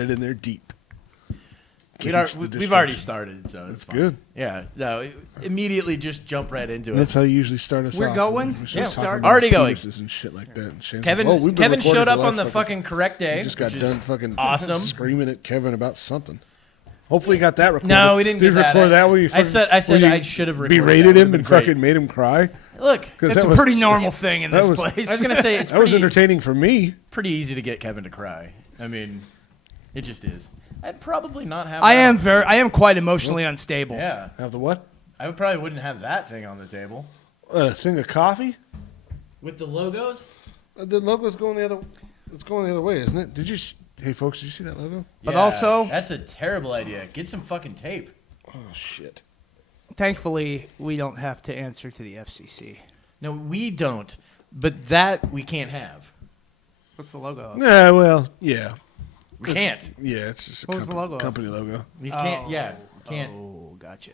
get it in there deep. We've already started, so it's fine. Good. Yeah, no, immediately just jump right into it. That's how you usually start us off. We're going? Yeah, start. Already going. And shit like that. And Shane's Kevin, like, Kevin showed up on the fucking correct day. We just got done fucking awesome. screaming at Kevin about something. Hopefully you got that recorded. No, we didn't get that. Record that where you I said I should have recorded berated that. him and fucking made him cry. Look, it's a pretty normal thing in this place. I was going to say that was entertaining for me. Pretty easy to get Kevin to cry. I mean, it just is. I'd probably not have. I am quite emotionally unstable. Yeah. Have the what? I probably wouldn't have that thing on the table. A thing of coffee? With the logos? The logo's going the other. It's going the other way, isn't it? Hey folks, did you see that logo? But also, that's a terrible idea. Get some fucking tape. Oh shit. Thankfully, we don't have to answer to the FCC. No, we don't. But that we can't have. What's the logo? Yeah, well, yeah. We can't. Yeah, it's just what was the logo? Company logo. We can't. Yeah, can't. Oh, gotcha.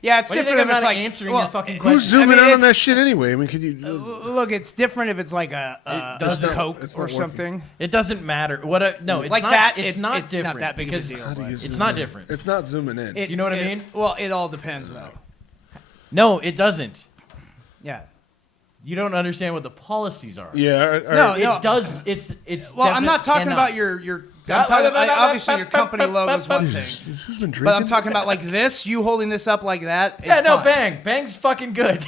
Yeah, it's Why different if it's like answering your fucking question. Who's zooming in on that shit anyway? I mean, could you look? It's different if it's like a Coke or something. It doesn't matter. No, it's like not, that. It's not it's different not that big of a deal. It's not different. It's not zooming in. You know what I mean? Well, it all depends though. No, it doesn't. Yeah. You don't understand what the policies are. Yeah. No, it does. It's. Well, I'm not talking about your. I'm talking about, obviously, your company logo is one thing. But I'm talking about like this. You holding this up like that. Yeah, no, fine. Bang. Bang's fucking good.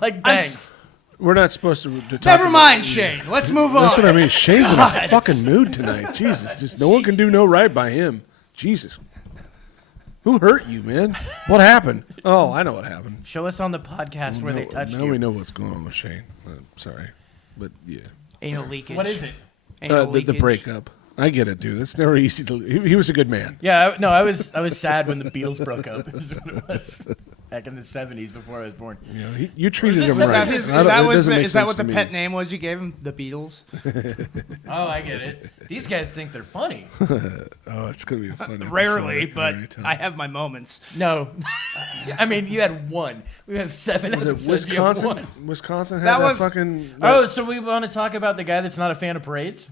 Like Bangs. We're not supposed to talk. Never mind, Shane. Let's move on. That's what I mean. Shane's in a fucking mood tonight. Jesus, just no one can do no right by him. Jesus. Who hurt you, man? What happened? Oh, I know what happened. Show us on the podcast where they touched you. Now we know what's going on with Shane. Sorry, but yeah. Anal leakage. What is it? The breakup. I get it, dude. It's never easy to. He was a good man. Yeah, I was sad when the Beatles broke up. Is what it was. Back in the 70s before I was born. Yeah, you treated him Is right. that what the pet name was you gave him? The Beatles? Oh, I get it. These guys think they're funny. Oh, it's going to be a fun episode. Rarely, but I have my moments. No. I mean, you had one. We have 7 Was episodes. it Wisconsin? Wisconsin had that fucking... Oh, so we want to talk about the guy that's not a fan of parades?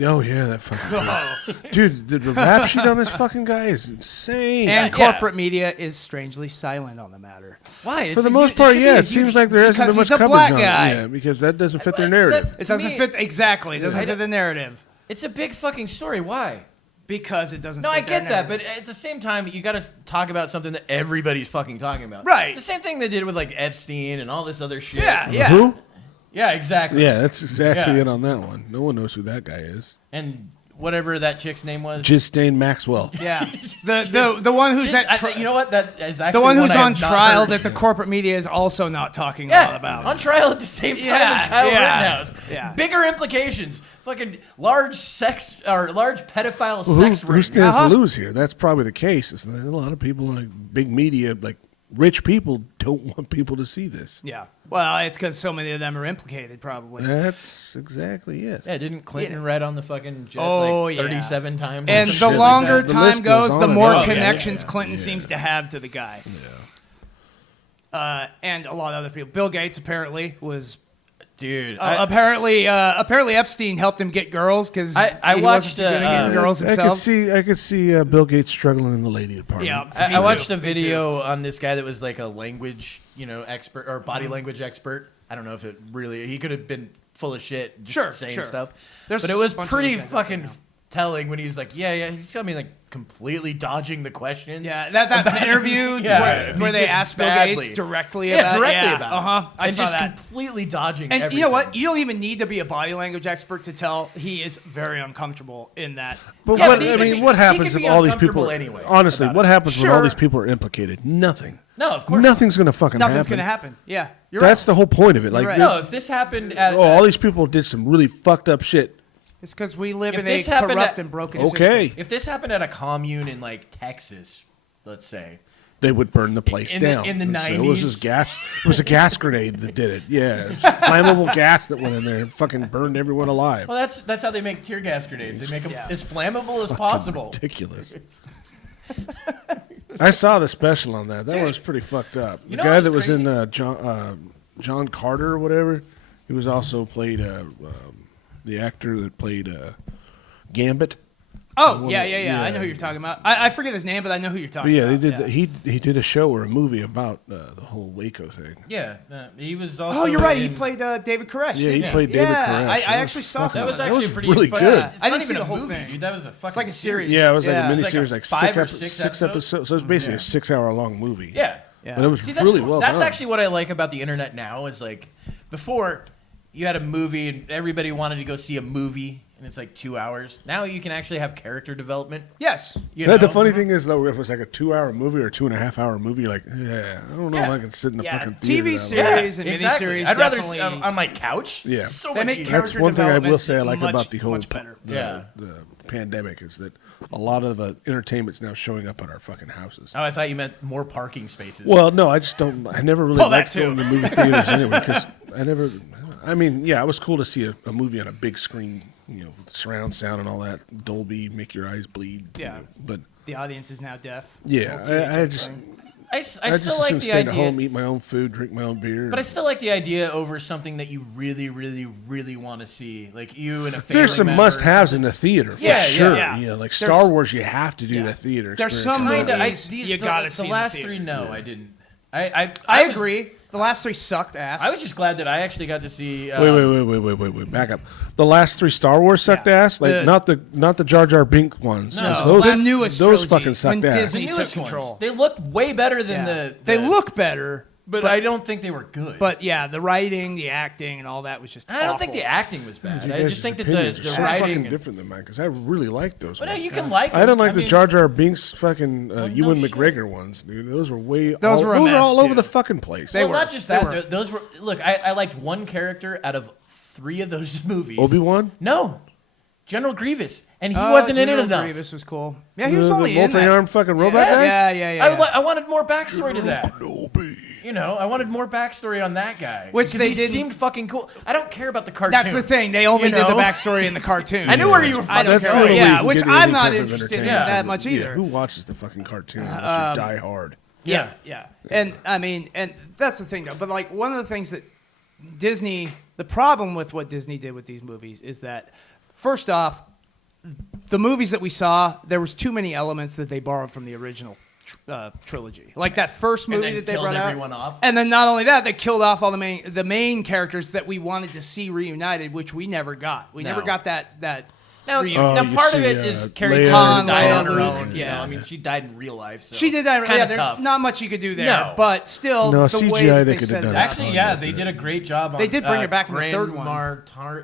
Oh, yeah, that fucking dude, the rap sheet on this fucking guy is insane. And corporate media is strangely silent on the matter. Why? For the most part, yeah. It seems like there hasn't been much coverage on it. Yeah, because that doesn't fit their narrative. It doesn't fit, exactly. It doesn't fit the narrative. It's a big fucking story. Why? Because it doesn't fit No, I get that, narrative. but at the same time, you got to talk about something that everybody's fucking talking about. Right. It's the same thing they did with, like, Epstein and all this other shit. Yeah, yeah. Who? Yeah, exactly. Yeah, that's exactly it on that one. No one knows who that guy is. And whatever that chick's name was. Ghislaine Maxwell. Yeah. The one who's you know what? That is actually the one who's on I have not trial heard. that the corporate media is also not talking a lot about. On trial at the same time as Kyle Rittenhouse. Yeah. Bigger implications. Fucking large pedophile sex ring. Who stands to lose here? That's probably the case. It's that a lot of people, like big media, like rich people, don't want people to see this. Yeah. Well, it's because so many of them are implicated, probably. That's exactly it. Yeah, didn't Clinton write on the fucking jet 37 times? And the longer time goes, the more connections Clinton seems to have to the guy. Yeah. And a lot of other people. Bill Gates apparently was... Dude, apparently Epstein helped him get girls because I watched getting girls himself. I could see Bill Gates struggling in the lady department. Yeah, I watched a video on this guy that was like a language, expert or body language expert. I don't know if it really. He could have been full of shit, just saying stuff. But it was pretty fucking telling when he's like, he's got me like completely dodging the questions. Yeah, that interview where they asked Bill Gates directly about it. I saw just that. completely dodging and everything. You know what? You don't even need to be a body language expert to tell he is very uncomfortable in that. But what happens if all these people anyway? Honestly, what happens when all these people are implicated? Nothing. No, of course. Nothing's going to fucking happen. Nothing's going to happen. Yeah, that's the whole point of it. Like, no, if this happened at all these people did some really fucked up shit. It's because we live in a corrupt and broken system. Okay. If this happened at a commune in like Texas, let's say, they would burn the place down. In the 90s. It was just gas. It was a gas grenade that did it. Yeah, it was flammable gas that went in there and fucking burned everyone alive. Well, that's how they make tear gas grenades. They make them as flammable as possible. Ridiculous. I saw the special on that. That one was pretty fucked up. The guy that was in John Carter or whatever, he was also played the actor that played Gambit. Oh, yeah. I know who you're talking about. I forget his name, but I know who you're talking about. He did a show or a movie about the whole Waco thing. Yeah, he was also. Oh, you're right. He played David Koresh. Yeah, he played David Koresh. I actually saw that. Was actually pretty really fun. good. I didn't see the whole thing, dude. That was a fucking. It's like a series. Yeah, it was like a miniseries, like 5 or 6 episodes. So it's basically a 6-hour-long movie. Yeah. But it was really well done. That's actually what I like about the internet now. Is like before, you had a movie and everybody wanted to go see a movie. And it's like 2 hours. Now you can actually have character development. Yes. The funny thing is, though, if it's like a 2-hour movie or 2.5-hour movie, you're like, I don't know if I can sit in the fucking theater. TV series and miniseries. I'd rather on my couch. Yeah. So they make easier. That's one thing I will say I like about the whole better. the pandemic is that a lot of the entertainment's now showing up at our fucking houses. Oh, I thought you meant more parking spaces. Well, no, I just don't. I never really liked going to movie theaters anyway because it was cool to see a movie on a big screen. Surround sound and all that, Dolby, make your eyes bleed. Yeah, but the audience is now deaf. Yeah, I still like the stay idea. At home, eat my own food, drink my own beer. But I still like the idea over something that you really, really, really want to see, like you and a family. There's some must-haves in the theater for sure. Yeah. Like Star Wars, you have to do the theater. There's some movies you gotta see. The last three, no, I didn't. I agree. The last 3 sucked ass. I was just glad that I actually got to see. Wait. Back up. The last 3 Star Wars sucked ass. Like not the Jar Jar Binks ones. No, the newest. Those fucking sucked ass. Disney took control. Ones. They looked way better than They look better. But I don't think they were good. But yeah, the writing, the acting, and all that was just. I don't think the acting was bad. I just think that the so writing fucking different than mine because I really liked those. But ones. no, you can like. I didn't like the Jar Jar Binks fucking Ewan McGregor ones, dude. Those were those were all over the fucking place. Well, not just that. Those were. Look, I liked one character out of 3 of those movies. Obi-Wan? No, General Grievous. And he wasn't in it enough. Grievous was cool. Yeah, he was only in that. multi-armed fucking robot guy? Yeah. I wanted more backstory to that. I wanted more backstory on that guy. Which they didn't. Seemed fucking cool. I don't care about the cartoon. That's the thing. They only did the backstory in the cartoon. I knew where you were I don't care. Yeah, which I'm not interested in that much either. Who watches the fucking cartoon unless you die hard? Yeah. And I mean, and that's the thing though. But like one of the things that Disney, the problem with what Disney did with these movies is that, first off, the movies that we saw, there was too many elements that they borrowed from the original trilogy. Like that first movie that they brought out. And then not only that, they killed off all the main characters that we wanted to see reunited, which we never got. We never got that. Now part of it is Carrie Fisher died on her own. Yeah, I mean, she died in real life. So she did die. Yeah, there's not much you could do there. But still, the CGI way that they could have done. Actually, they did a great job. They did bring her back in the third one.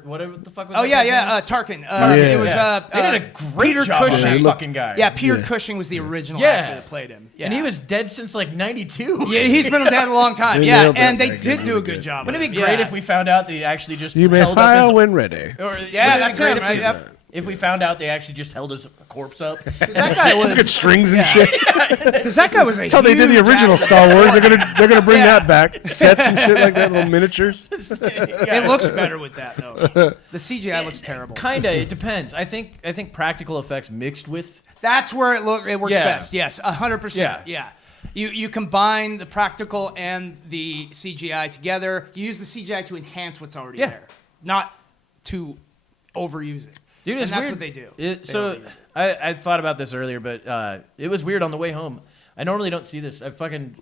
Whatever the fuck was. Oh yeah, Tarkin. It was. They did a great job on that fucking guy. Yeah, Peter Cushing was the original actor that played him. And he was dead since like '92. Yeah, he's been dead a long time. Yeah, and they did do a good job. Wouldn't it be great if we found out they actually just you may file when ready? Yeah, that's him. If we found out they actually just held his corpse up, because that guy was good strings and shit. Because that guy was a. That's how they did the original Star Wars. They're gonna bring that back, sets and shit like that, little miniatures. It looks better with that though. The CGI looks terrible. Kinda, it depends. I think practical effects mixed with. That's where it works best. Yes, 100%. Yeah. You combine the practical and the CGI together. You use the CGI to enhance what's already there, not to overuse it. Dude, it's that's weird. What they do. I thought about this earlier, but it was weird on the way home. I normally don't see this. I fucking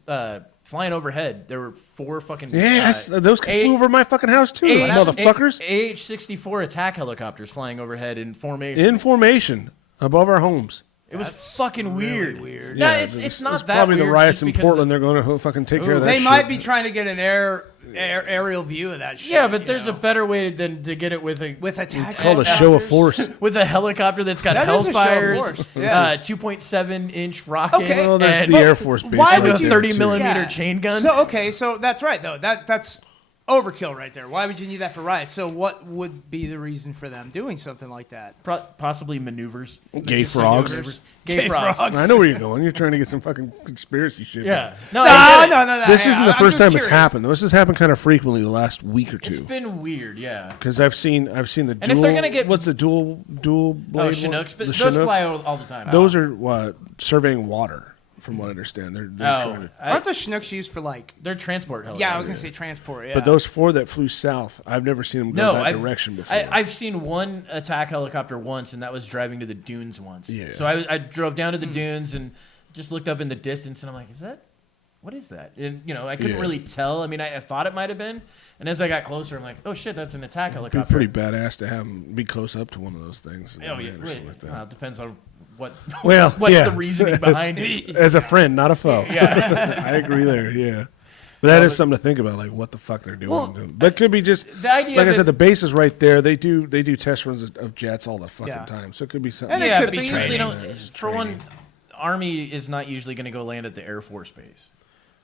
flying overhead. There were 4 fucking those flew over my fucking house too, motherfuckers. AH-64 attack helicopters flying overhead in formation. In formation above our homes. It was fucking weird. Weird. No, it's not that probably weird. The riots in Portland. They're going to fucking take care of that. They might be trying to get an aerial view of that shit. Yeah, but there's a better way than to get it with attack. It's called a show of force. With a helicopter that's got Hellfires, 2.7-inch rocket. Okay, well, that's the Air Force base. Why would you 30 millimeter chain gun? So that's right though. That's overkill right there. Why would you need that for riots? So what would be the reason for them doing something like that? Possibly maneuvers. Gay frogs. Gay frogs. I know where you're going. You're trying to get some fucking conspircy shit. Yeah. No. This isn't the first time it's happened. This has happened kind of frequently the last week or two. It's been weird, yeah. Because I've seen the dual. And if they're gonna get what's the dual blade? Chinooks, but the those Chinooks? fly all the time. Those are surveying water from what I understand. They're trying to, aren't the Chinooks used for like? They're transport helicopters. Yeah, I was gonna say transport. Yeah. But those 4 that flew south, I've never seen them go that direction before. I've seen one attack helicopter once, and that was driving to the dunes once. Yeah. So I drove down to the dunes and just looked up in the distance, and I'm like, what is that? And, I couldn't really tell. I mean, I thought it might have been. And as I got closer, I'm like, oh, shit, that's an attack helicopter. It'd be pretty badass to have them be close up to one of those things. Oh, yeah. It depends on what's the reasoning behind it. As a friend, not a foe. Yeah. I agree there, yeah. But that is something to think about, like what the fuck they're doing. Well, but it could be just, the idea like I said, the base is right there. They do test runs of jets all the fucking Yeah. time. So it could be something. And it Yeah, could but be they usually training. don't. For one, Army is not usually going to go land at the Air Force base.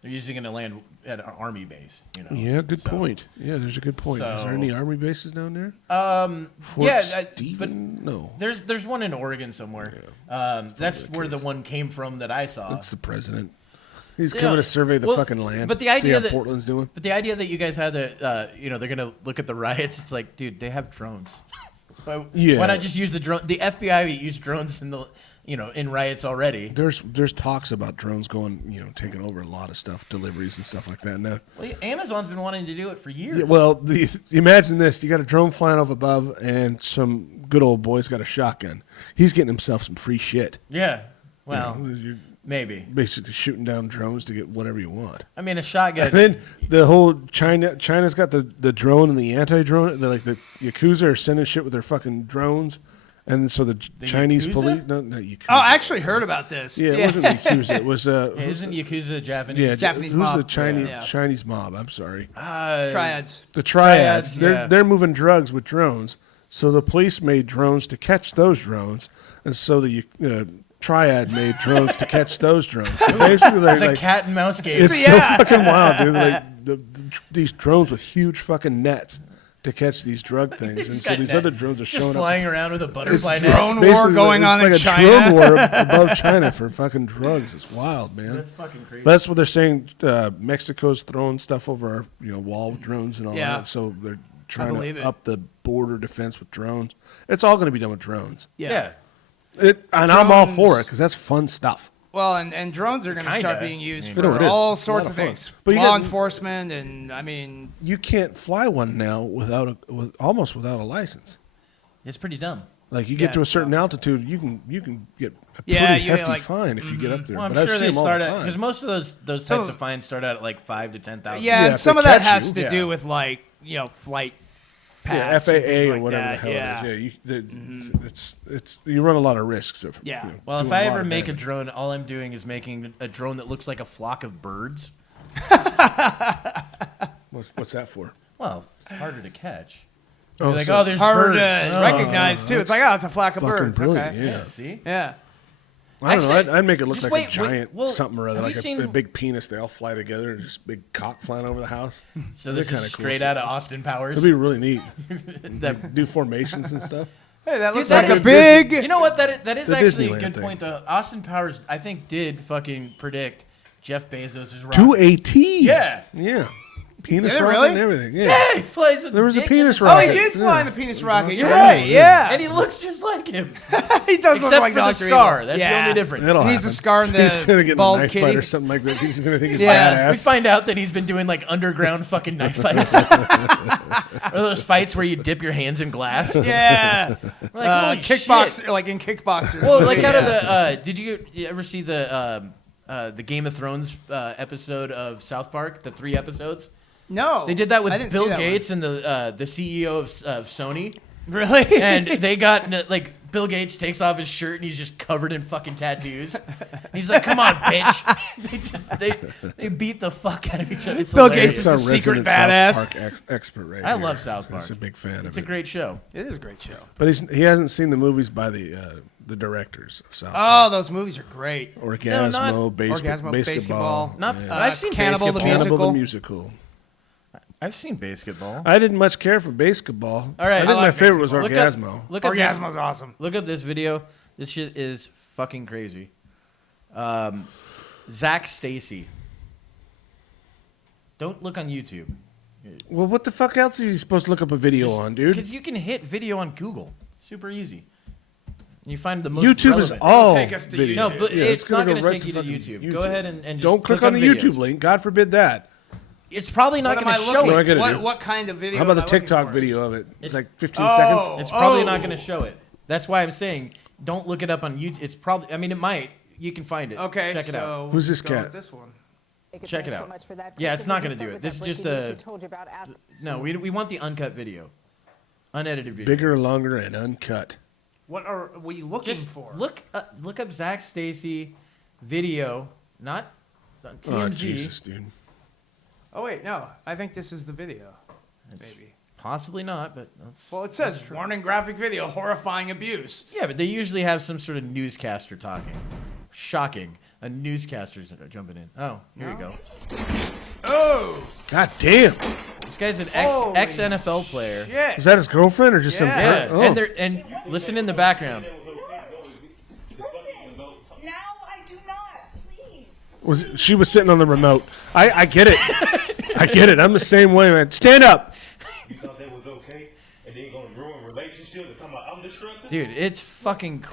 They're usually going to land at an Army base. Yeah, good point. Yeah, there's a good point. Is there any Army bases down there? Fort Stephen? No. There's one in Oregon somewhere. Yeah. That's where the one came from that I saw. It's the president. He's coming to survey the fucking land. But the idea see how that Portland's doing. But the idea that you guys had that, they're going to look at the riots. It's like, dude, they have drones. Why not just use the drone? The FBI used drones in the. In riots already. There's talks about drones going, taking over a lot of stuff, deliveries and stuff like that. Now, well, Amazon's been wanting to do it for years. Yeah, well, imagine this: you got a drone flying up above, and some good old boy's got a shotgun. He's getting himself some free shit. Yeah, well, you're maybe basically shooting down drones to get whatever you want. I mean, a shotgun. And then the whole China's got the drone and the anti-drone. They're like the Yakuza are sending shit with their fucking drones. And so the Chinese Yakuza? police, not Yakuza. Oh, I actually heard about this. Yeah, it wasn't Yakuza. It was isn't Yakuza Japanese? yeah, Japanese who's mob. the Chinese Yeah. Chinese mob? I'm sorry. Triads. The triads. yeah. They're moving drugs with drones. So the police made drones to catch those drones, and so the triad made drones to catch those drones. So basically, they're the like, cat and mouse game. it's so fucking wild, dude. Like these drones with huge fucking nets to catch these drug things, and so these other drones are just showing flying up. around with a It's butterfly net. drone war basically going on in like China. a drone war above China for fucking drugs. It's wild, man. That's fucking crazy. But that's what they're saying. Mexico's throwing stuff over our wall with drones and all Yeah. that. So they're trying believe to it. up the border defense with drones. It's all going to be done with drones. Yeah. And I'm all Drones- for it because that's fun stuff. Well, and drones are going to Kinda. start being used You know, for it is. all It's a sorts lot of of fun. things. But you Law got- enforcement, and I mean, You can't fly one now almost without a license. It's pretty dumb. Like you Yeah, get to a it's certain altitude, you can get a pretty Yeah, you get, hefty like- fine if you get up there. Well, I'm but I've sure seen they them all start the at time. because most of those Some types of- of fines start out at like 5,000 to 10,000. yeah, Yeah, and if some they of that catch has you. to Yeah. do with like flight Yeah, paths and FAA things or like whatever that. the hell Yeah. it is. Yeah, it's you run a lot of risks of Yeah. Well, if doing I a lot ever of make a damage. drone, all I'm doing is making a drone that looks like a flock of birds. What's that for? Well, it's harder to catch. Oh, You're like, so- oh, there's Harder birds. to Oh. recognize too. It's like, oh, it's a flock of Fucking birds. brilliant, Okay. yeah. See? Yeah. I don't know. Actually, I'd make it look just like wait, a giant well, something or other, have like you a seen- big penis. They all fly together and just big cock flying over the house. So this They're is kinda cool. straight out of Austin Powers. It'd be really neat. That- Do formations and stuff. Hey, that looks that like a is- big. You know what? That is The actually a Disneyland good thing. point, though. Austin Powers, I think, did fucking predict Jeff Bezos' rocket. To a T. Yeah. Yeah. Penis Did it rocket really? and everything. Yeah. Yeah, he flies There was a dick penis in his- Oh, he rocket. did fly in Yeah. the penis rocket. You're Yeah. right. Yeah. And he looks just like him. he does look Except like for the Dr. scar. Evil. That's Yeah. the only difference. That'll He needs a happen. scar in the He's gonna get in a bald knife kitty. fight or something like that. He's gonna think he's Yeah. We badass. find out that he's been doing like underground fucking knife fights. Or those fights where you dip your hands in glass. Yeah. We're like, holy Kickbox, shit. like in Kickboxer. Well, like out of Yeah. the, did you ever see the Game of Thrones episode of South Park? The 3 episodes? No. They did that I with didn't see Bill that one. Gates and the CEO of Sony. Really? And they got, like, Bill Gates takes off his shirt and he's just covered in fucking tattoos. And he's like, come on, bitch. they beat the fuck out of each other. It's Bill hilarious. Gates It's our is a secret resident badass. South Park expert right I here. love South Park. He's a big fan It's of a it. great show. It is a great show. But he hasn't seen the movies by the directors of South Oh, Park. those movies are great. Orgasmo, not- Orgasmo, Basketball. Not, Yeah. I've seen Cannibal the Basketball. Cannibal the musical. musical. I've seen Basketball. I didn't much care for Basketball. All right. I think I my like favorite was Basketball. Orgasmo. Look at this. Orgasmo's awesome. Look at this video. This shit is fucking crazy. Zach Stacy. Don't look on YouTube. Well, what the fuck else is he supposed to look up a video on, dude? Because you can hit video on Google. Super easy. You find the most YouTube relevant. is all Take us to video. No, but it's not going to take you to YouTube. Go ahead and just don't click on the videos. YouTube link. God forbid that. It's probably not What going am to I show looking No, I it. get it, What, dude. what kind of video? How about am the I looking TikTok for? video of it? It's like 15 Oh. seconds. It's probably not going to show it. That's why I'm saying don't look it up on YouTube. It's probably. I mean, it might. You can find it. Okay, check it out. so Who's this let's go cat? with This one. Check it out. Yeah, it's not going to do it. This is just a. No, we want the uncut video, unedited video. Bigger, longer, and uncut. What are we looking Just for? look up Zach Stacy video, not TMZ. Oh, Jesus, dude. Oh wait, no. I think this is the video. Maybe. Possibly not, but that's, Well, it says warning graphic video, horrifying abuse. yeah, but they usually have some sort of newscaster talking. Shocking, a newscaster's jumping in. Oh, here we go. Oh, God damn. This guy's an Holy ex NFL player. shit. Was that his girlfriend or just some? Yeah, Oh. and listen in the background. Now I do not, please. She was sitting on the remote. I get it. I get it. I'm the same way, man. Stand up. You thought that was okay, and then you're gonna ruin relationships and talking about I'm destructive? Dude, it's fucking.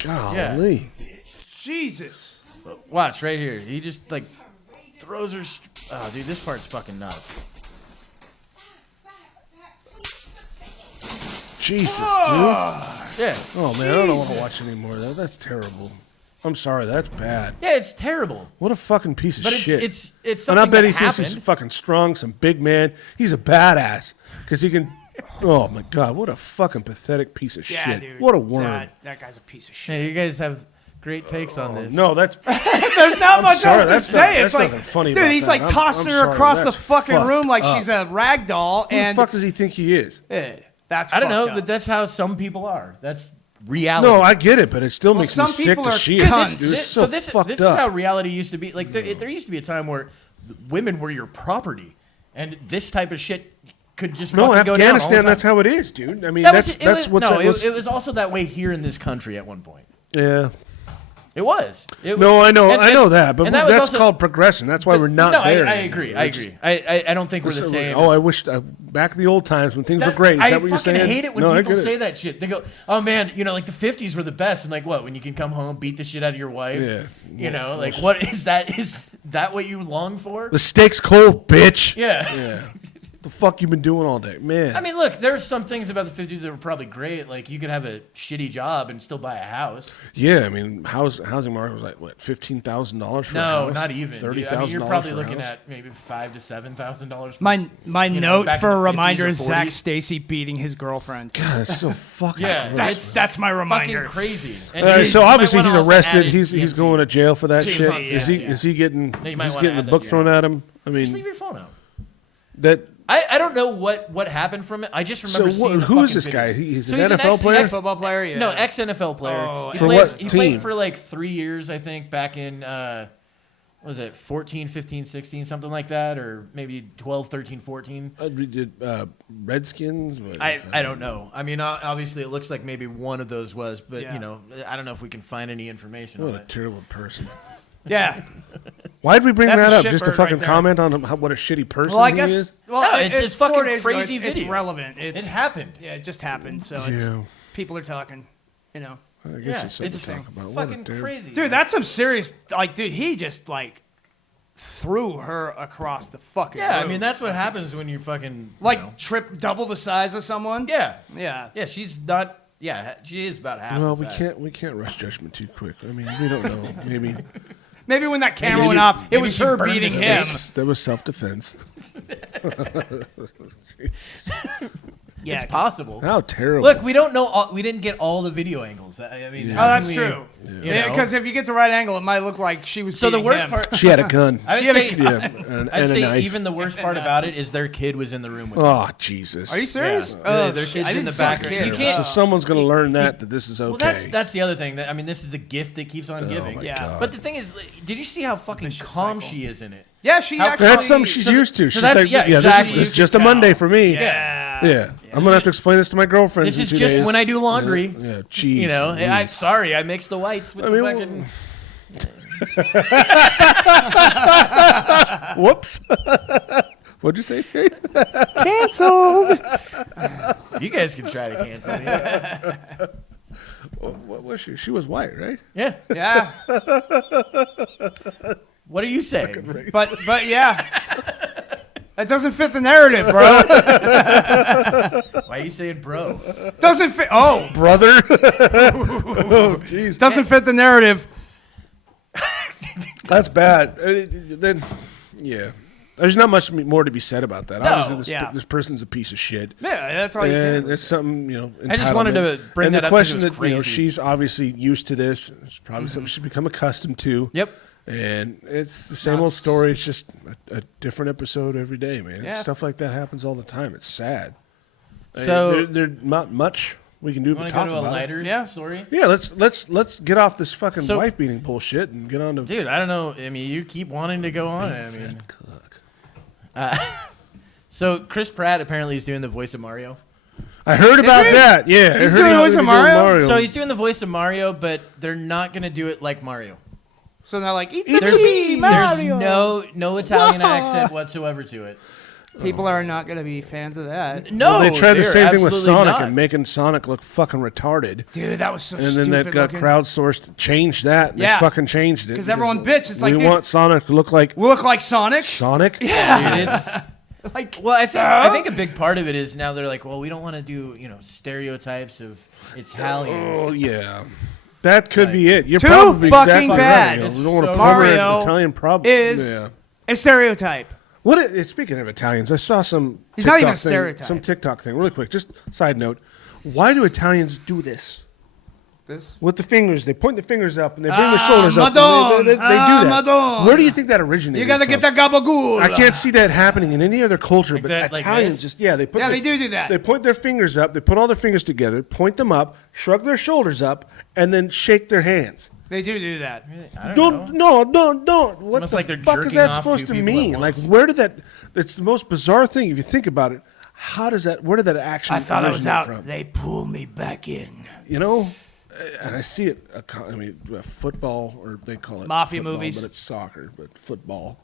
Golly. Jesus. Watch right here. He just like throws her. Oh, dude, this part's fucking nuts. Jesus, dude. Yeah. Oh, man. I don't want to watch any more of that. That's terrible. I'm sorry. That's bad. Yeah, it's terrible. What a fucking piece of But shit. it's And something I bet that he thinks happened. he's fucking strong, some big man. He's a badass because he can. Oh my God! What a fucking pathetic piece of Yeah, shit! dude. What a worm! That guy's a piece of shit. Hey, you guys have great takes on this. No, that's There's not much sorry, else to that's say. not- it's that's like, nothing funny dude, about he's that. like tossing I'm her sorry, across the that's fucking fucked room like up. she's a rag doll. who the And fuck does he think he is? that's I don't know, fucked but up. that's how some people are. That's reality. No, I get it, but it still makes me some sick people to are shit. cunts. Dude, This- it's so this fucked is up. how reality used to be. Like there used to be a time where women were your property, and this type of shit could just No, fucking go down all the Afghanistan. time. That's how it is, dude. I mean, That that's what's. it was also that way here in this country at one point. Yeah. It was. No, I know, I know that, but and that was that's also- called progression. That's why we're not no, there. I anymore. agree. I agree. I don't think we're the same. Oh, I wish back in the old times when things were great. Is I that what you're fucking saying? hate it when No, I people get it. say that shit. They go, "Oh man, like the '50s were the best." I'm like, "What? When you can come home, beat the shit out of your wife? Yeah. Like what is that? Is that what you long for?" The steak's cold, bitch. Yeah. Yeah. What the fuck you been doing all day, man? I mean, look, there are some things about the '50s that were probably great. Like you could have a shitty job and still buy a house. yeah. I mean, housing market was like what, $15,000 for a No, house? not even. $30,000. I mean, you're probably for a looking house? at maybe $5,000 to $7,000. My you know, note back for in a the 50s reminder or is Zach 40s. Stacy beating his girlfriend. God, that's so fucking. Yeah, gross. That's my fucking reminder. crazy. And All right, you so might obviously wanna he's also arrested. add in He's TMZ. going to jail for that TMZ, shit. yeah, Is he getting? you might He's wanna getting the add that, book yeah. thrown at him. I Just mean, leave your phone out. that. I don't know what happened from it. I just remember seeing the who is fucking this video. guy? He's So an he's an NFL player. Football player, yeah. No, ex-NFL player. Oh, he For played, what he team? played for like 3 years, I think, back in, what was it, 14, 15, 16, something like that, or maybe 12, 13, 14. We did Redskins. But, I don't know. I mean, obviously it looks like maybe one of those was, but, Yeah. I don't know if we can find any information What on a it. terrible person. Yeah. Why'd we bring That's that a up? Just to shitbird fucking right there. comment on what a shitty person Well, I he guess. is? Well, No, it's fucking 4 days ago, crazy it's video. relevant. It happened. Yeah, it just happened. So Yeah. people are talking. I guess Yeah, it's something it's to talk about. What a fucking terrible- crazy. Dude, that's some serious. Like, dude, he just like threw her across the fucking. Yeah, I room. mean, that's what happens when you fucking, like double the size of someone. Yeah. Yeah. Yeah, she's not, she is about half Well, the size. we can't rush judgment too quick. I mean, we don't know. Maybe Maybe when that camera Maybe went she- off, it maybe was she her burned beating his him. face. that was self-defense. Yeah, It's 'cause- possible. How terrible! Look, we don't know. We didn't get all the video angles. I mean, Yeah. how Oh, that's can we- true. you know? Because if you get the right angle, it might look like she was. So the beating worst him. part, she had a gun. I would She had a say, yeah, and I'd a say knife. even the worst part about it is their kid was in the room with them. Oh Jesus! Are you serious? Yeah. Oh, Their kid's I in didn't the see back. the You kid. can't- So someone's going to learn that this is okay. Well, that's the other thing. That I mean, this is the gift that keeps on giving. my Yeah. God. But the thing is, did you see how fucking Vicious calm cycle. she is in it? Yeah, she How- actually. That's something she's So used to. so She's that's- like, yeah, yeah, exactly. this is just a Monday for me. Yeah. Yeah. I'm gonna have to explain this to my girlfriends. This is in 2 just days. when I do laundry. Yeah, geez. You know, I'm Louise. sorry, I mix the whites with I the mean, fucking. Whoops. What'd you say, Kate? Canceled. You guys can try to cancel me. She was white, right? Yeah. Yeah. What are you saying? But yeah. That doesn't fit the narrative, bro. Why are you saying bro? Doesn't fit. Oh, Brother. Oh, jeez. doesn't fit the narrative. That's bad. Then, yeah. There's not much more to be said about that. No. Obviously, this person's a piece of shit. Yeah, that's all you And can. it's something, I just wanted to bring and that the up 'cause question it was that crazy. she's obviously used to this. It's probably something she's become accustomed to. Yep. And it's the same old story. It's just a different episode every day, man. Yeah. Stuff like that happens all the time. It's sad. So there's not much we can do you but want to talk go to a about it. lighter story? Yeah, let's get off this fucking So- wife beating bullshit and get on to Dude, I don't know. I mean, you keep wanting to go on it. I mean, so Chris Pratt apparently is doing the voice of Mario. I heard about he? that. Yeah, He's I heard doing the he was voice of gonna do Mario? So he's doing the voice of Mario, but they're not going to do it like Mario. So they're like, There's Mario. no Italian Whoa. accent whatsoever to it. People are not going to be fans of that. No, Well, they tried the they're same thing with absolutely Sonic not. and making Sonic look fucking retarded. Dude, that was so And stupid then that got looking. crowdsourced, changed that, and Yeah. they fucking changed it. 'Cause everyone bitched. It's we like, dude- want Sonic to look like We look like Sonic. Sonic. Dude, it's Like, well, I think a big part of it is now they're like, well, we don't want to do stereotypes of Italians. Oh yeah, that could like- be it. You're Too probably fucking exactly bad. right. It's We don't want to so- promote Mario Italian problem. is Yeah. a stereotype. Speaking of Italians, I saw some He's not even a thing, stereotype. some TikTok thing, really quick. Just side note, why do Italians do this? This? With the fingers, they point the fingers up and they bring their shoulders up. Madonna. And they do that. Madonna. Where do you think that originated? You got to from? get the gabagool. I can't see that happening in any other culture, but that, like Italians this? just they put Yeah, their- they do that. They point their fingers up, they put all their fingers together, point them up, shrug their shoulders up, and then shake their hands. They do that. I don't Don't know. don't. What almost the like they're fuck is jerking that off supposed two to people at mean? Like, once. where did that? It's the most bizarre thing if you think about it. How does that? Where did that actually? I thought I was originate out. from? They pull me back in. You know, and I see it. I mean, football, or they call it Mafia football, movies. but it's soccer. But football,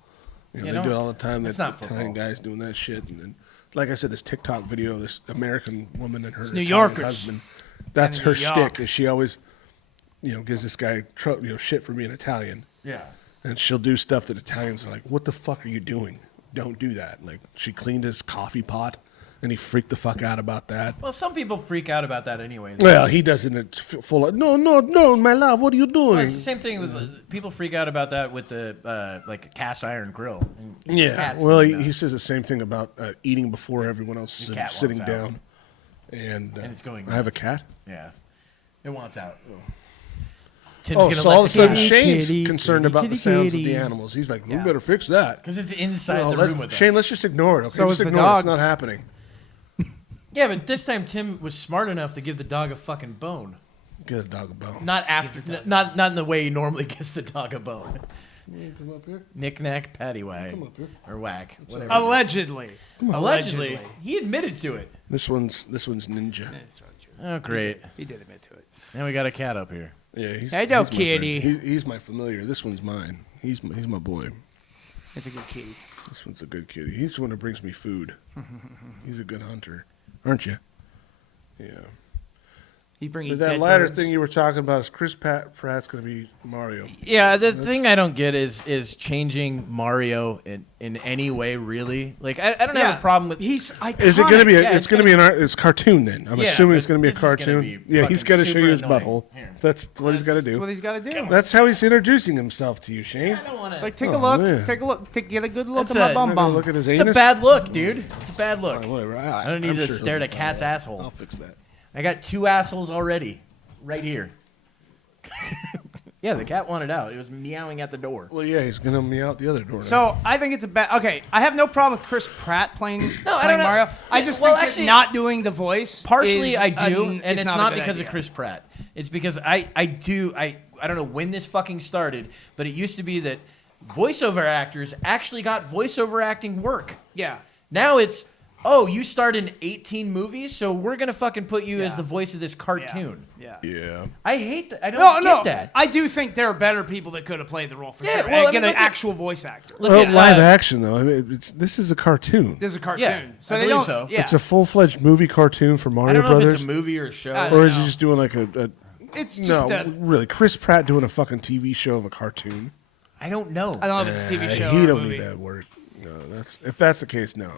You they know, do it all the time. it's That not Italian football. guys doing that shit, and like I said, this TikTok video, of this American woman and her New Italian Yorkers. husband. That's In her New York. shtick. Is she always, gives this guy shit for being Italian. Yeah. And she'll do stuff that Italians are like, what the fuck are you doing? Don't do that. Like, she cleaned his coffee pot, and he freaked the fuck out about that. Well, some people freak out about that anyway. Well, he doesn't. It's full of, no, my love, what are you doing? Well, it's the same thing with people freak out about that with the like a cast iron grill. And Yeah, cats well, do that. he says the same thing about eating before everyone else The cat sitting wants out. down. And it's going I have a nuts. cat. Yeah, it wants out. Tim's Oh, gonna so let all of a the sudden cat- Shane's kitty, concerned kitty, about the kitty, sounds of kitty. the animals. He's like, we Yeah. better fix that. because it's inside No, the room with Shane, us. let's just ignore it. Okay, So just is the ignore it. It's dog. not happening. Yeah, but this time Tim was smart enough to give the dog a fucking bone. Get a dog a bone. Not after, not in the way he normally gives the dog a bone. Come up here. Knick knack, paddywhack, Come up here. or whack, whatever. Allegedly. Allegedly, he admitted to it. This one's Ninja. That's not true. Oh, great! He did admit to it. Now we got a cat up here. Yeah, he's Hey, he's no my friend. kitty. He's my familiar. This one's mine. He's my boy. It's a good kitty. This one's a good kitty. He's the one that brings me food. He's a good hunter, aren't you? Yeah. He's bringing But that dead latter birds. thing you were talking about is Chris Pratt's going to be Mario. Yeah, the thing I don't get is changing Mario in any way, really. Like, I don't have a problem with. He's iconic. Is it going to be? Yeah, It's it's going to be an art. It's cartoon then. I'm Yeah, assuming it's but going to be a this is gonna cartoon. be Yeah, he's fucking got to show super you his annoying. butthole. Here. That's what he's got to That's do. what he's got to do. That's how he's introducing himself to you, Shane. I don't want to. Like, take Oh, a look. man. Take a look. Get a good look That's at my a- bum I'm gonna bum. look at his It's anus. a bad look, dude. It's a bad look. Fine, whatever. I don't need I'm to sure stare at he'll a be cat's fine. asshole. I'll fix that. I got 2 assholes already, right here. Yeah, the cat wanted out. It was meowing at the door. Well, yeah, he's going to meow out the other door. now. So I think it's a bad. Okay, I have no problem with Chris Pratt playing, No, I playing don't know. Mario. I Yeah, just well, think actually, that not doing the voice. Partially, is I do, is and it's not, not a good because idea. of Chris Pratt. It's because I don't know when this fucking started, but it used to be that voiceover actors actually got voiceover acting work. Yeah. Now it's, oh, you starred in 18 movies, so we're gonna fucking put you as Yeah. the voice of this cartoon. Yeah. Yeah. I hate that. I don't get that. I do think there are better people that could have played the role for Yeah, sure. well, I and get mean, an look at- actual voice actor. Look Well, at live action though. I mean, this is a cartoon. This is a cartoon. Yeah, so I they believe don't. so. Yeah. It's a full-fledged movie cartoon for Mario I don't know Brothers. if it's a movie or a show. I or don't is he know. just doing like a it's just really, Chris Pratt doing a fucking TV show of a cartoon. I don't know. I don't know if it's a TV show. He or don't movie. need that word. No, if that's the case, no.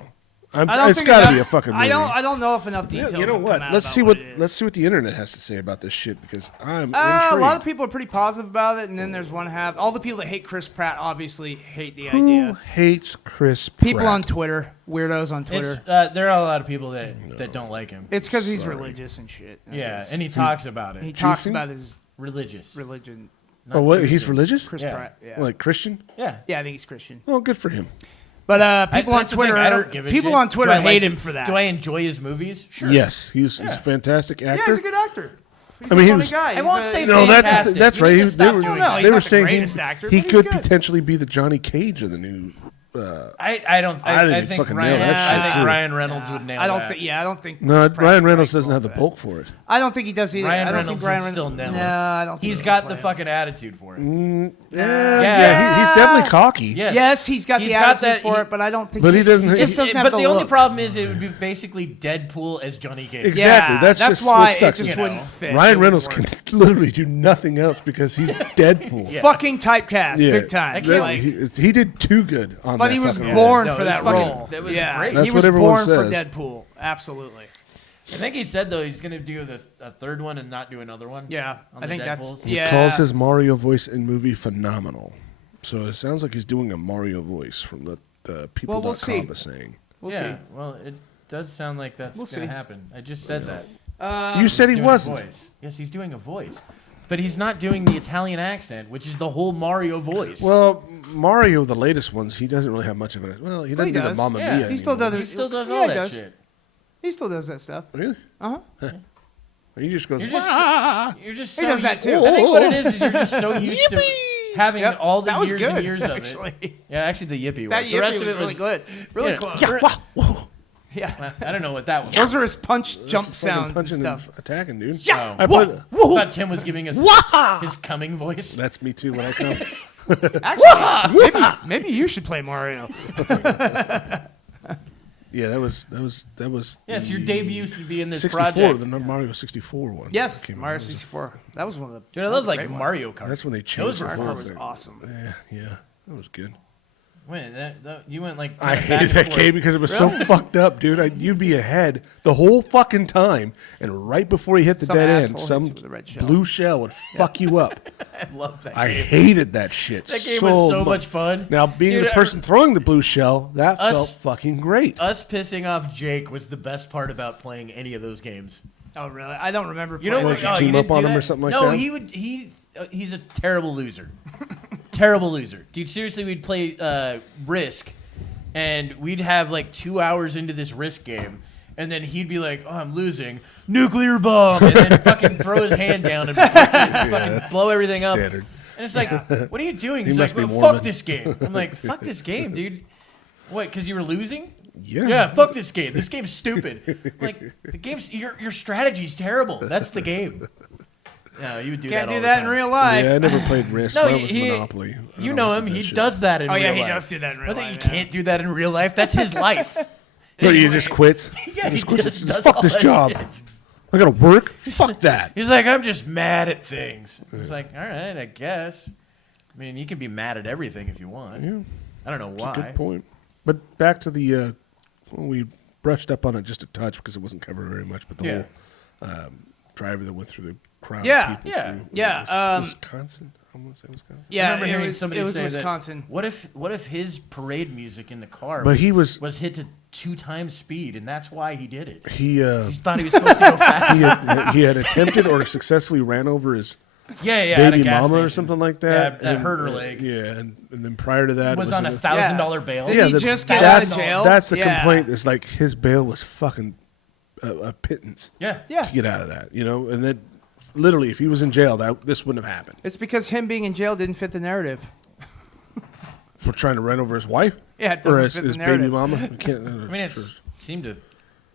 It's got to be a fucking movie. I don't know if enough details. Yeah, you know have what? come out Let's about see what the internet has to say about this shit because I'm a intrigued. lot of people are pretty positive about it, and then there's one half. All the people that hate Chris Pratt obviously hate the Who idea. hates Chris Pratt? People on Twitter, weirdos on Twitter. There are a lot of people that don't like him. It's because he's religious and shit. Yeah, and he talks about it. He talks about his religious religion. Oh, what? He's religious? Chris Pratt. Yeah. Like Christian? Yeah. Yeah, I think he's Christian. Well, good for him. But people on that's the thing, Twitter, I don't give a people shit. on Twitter Do I hate like him for that. Do I enjoy his movies? Sure. Yes, he's a fantastic actor. Yeah, he's a good actor. He's I mean, a he funny was- guy. I won't He's say a- No, fantastic. that's You right. need to They stop were, doing No, he's they not were the saying greatest actor, he but he's could good. potentially be the Johnny Cage of the new. I don't. I didn't I think fucking nail Ryan. that I shit, think too. Ryan Reynolds would nail I don't that. think. Yeah, I don't think. No, Chris Pratt's Ryan the Reynolds right doesn't have the role for bulk for it. that. I don't think he does either. Ryan I don't Reynolds think would Ryan still Reynolds. nail it. No, I don't. He's think got he'll the play him. fucking attitude for it. Yeah, he's definitely cocky. Yes. Yes, he's got He's the got attitude that- for he- it, but I don't think. But he he's- doesn't- He just doesn't have But the the only look. problem is it would be basically Deadpool as Johnny Cage. Exactly. Yeah, That's that's just why what it sucks just is wouldn't fit. It Ryan wouldn't Reynolds work. can literally do nothing else because he's Deadpool. Yeah. Fucking typecast, Yeah. big time. I can't- Like, he did too good on but that he was fucking born role. No, for it was that fucking- role. that was yeah, great. That's he what was everyone born for says. Deadpool. Absolutely. I think he said though he's gonna do a third one and not do another one. Yeah, on I the think that's Deadpools. He yeah. calls his Mario voice in movie phenomenal. So it sounds like he's doing a Mario voice from the people.com Well, we'll see. is saying. We'll yeah. see. Well, it does sound like that's We'll gonna see. happen. I just said that. You said he Doing a wasn't. voice. Yes, he's doing a voice, but he's not doing the Italian accent, which is the whole Mario voice. Well, Mario, the latest ones, he doesn't really have much of it. Well, he doesn't do the does. Mamma Yeah. Mia He still anymore. does. he still does Yeah, all he that does. shit. He still does that stuff. Really? Uh huh. Or he just goes. You're "Wah!" just, you're just. He so does that u- too. I think what it is you're just so used to having Yep, all the that was years good, and years of actually. it. Yeah, actually the yippee That was. The rest yippee of was it really was good. Really yeah. close. Yeah. Yeah. I don't know what that was. Those are his punch jump Fucking sounds and punching stuff. and attacking, dude. Yeah. I play, I thought Tim was giving us his coming voice. that's me too when I come. Actually, maybe you should play Mario. Yeah, that was. Yes, your the debut should be in this 64, project. the Mario 64 one. Yes, that came out. Mario 64. That was one of the. Dude, I that love was a like great one. Mario Kart. That's when they changed the Mario whole Kart was thing. awesome. Yeah, that was good. Wait, you went like. I kinda back hated and that forth. game because it was so fucked up, dude. You'd be ahead the whole fucking time, and right before you hit the Some dead end, asshole hits some you with a red shell. blue shell would fuck you up. I love that. I game. hated that shit. That game was so much fun. Now, being Dude, the person throwing the blue shell, that Us- felt fucking great. Us pissing off Jake was the best part about playing any of those games. Oh really? I don't remember. You know playing what? Would you it. team you didn't up on do him or that? something like no, that? he would. He's a terrible loser. Terrible loser, dude. Seriously, we'd play Risk, and we'd have like 2 hours into this Risk game, and then he'd be like, "Oh, I'm losing, nuclear bomb," and then fucking throw his hand down and fucking blow everything up. standard. And it's like, what are you doing? He He's must like, be well, Mormon. fuck this game. I'm like, fuck this game, dude. What? Because you were losing? Yeah. Yeah, fuck this game. This game's stupid. I'm like, the game's your strategy's terrible. That's the game. No, you would do Can't that. do all that the in time. real life. Yeah, I never played Risk. No, Mine was Monopoly. I you don't know always him. did that He shit. does that in Oh real yeah, life. he does do that in real Not life. that you yeah. can't do that in real life. That's his life. No, he just quits. Yeah, he Just quits. just Just does fuck all this that job. shit. I gotta work. Fuck that. He's like, I'm just mad at things. It's like, all right, I guess. I mean, you can be mad at everything if you want. Yeah. I don't know why. Good point. But back to the, we brushed up on it just a touch because it wasn't covered very much. But the whole driver that went through the crowd. Yeah, of people yeah, through, yeah, Wisconsin. I want to say Wisconsin. I Yeah, remember hearing somebody it was say Wisconsin. that. What if his parade music in the car But he was hit to 2 times speed, and that's why he did it? he He thought he was supposed to go fast. he had attempted or successfully ran over his yeah, at a baby gas mama or station. something like that. Yeah, that And, hurt her leg. Yeah, and then prior to that, Was it on in a a- $1,000 bail. Did he the- just get out of that's- jail? That's the Yeah. complaint. Is like his bail was fucking a pittance. Yeah. Yeah. To get out of that, and then literally, if he was in jail, this wouldn't have happened. It's because him being in jail didn't fit the narrative. For trying to run over his wife, Yeah, it or doesn't his, fit the his narrative. baby mama. We can't. I mean, it seemed to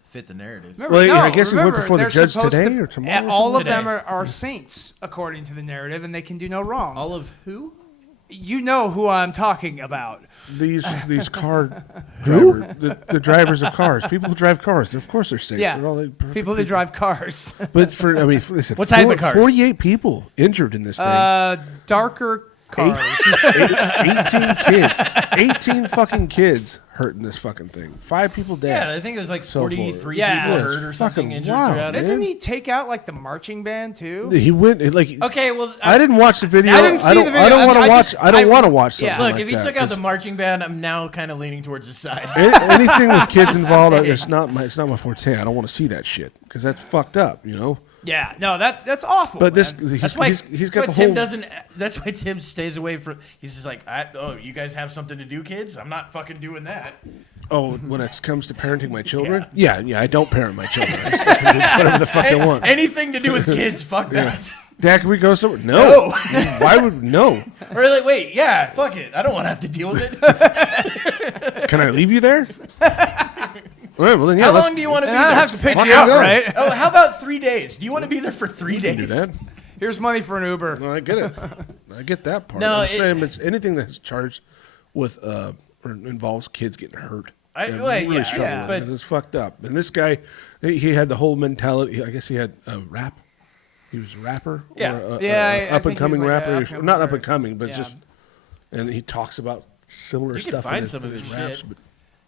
fit the narrative. Remember, Well, yeah, no, I guess he went remember, before the they're judge supposed today to- or tomorrow or All of something? them Today. are saints according to the narrative, and they can do no wrong. All of who? you know who I'm talking about. These car drivers, the drivers of cars, people who drive cars, of course they're safe. Yeah, They're all people that drive cars. But they said what type of cars? 48 people injured in this thing. Darker cars. 18 kids. 18 fucking kids hurt in this fucking thing. 5 people dead. Yeah, I think it was like So 43 Yeah. people Yeah, hurt it's or something fucking injured wild, throughout it. man. Didn't he take out like the marching band too? He went like. Okay, well, I didn't watch the video. I didn't see the video. I don't want to I watch. just- I don't I- want to watch something. Yeah. look, like if he that, took out 'cause the marching band, I'm now kind of leaning towards his side. anything with kids involved, it's not my forte. I don't want to see that shit because that's fucked up. Yeah, no, that's awful. But this, man. he's That's got why the Tim whole. doesn't. That's why Tim stays away from. He's just like, you guys have something to do, kids. I'm not fucking doing that. Oh, when it comes to parenting my children, yeah, I don't parent my children. I just let them do whatever the fuck they want. Anything to do with kids, fuck that. Dad, can we go somewhere? No. Why would no? Or like, wait, yeah, fuck it. I don't want to have to deal with it. Can I leave you there? All right, well then, yeah. How let's long do you want to be And I there? don't have to pick Fuck you up, yeah. right? Oh, how about 3 days? Do you want to be there for 3 days? do that. Here's money for an Uber. No, I get it. I get that part. No, I'm saying it's anything that's charged with or involves kids getting hurt. I'm really struggling with it. It's fucked up. And this guy, he had the whole mentality. I guess he had a rap. He was a rapper. Yeah. Or I up think and he was coming like a rapper. up-and-coming Not up rapper. and coming, but Yeah. just. And he talks about similar You can stuff. find in some of his raps, shit. but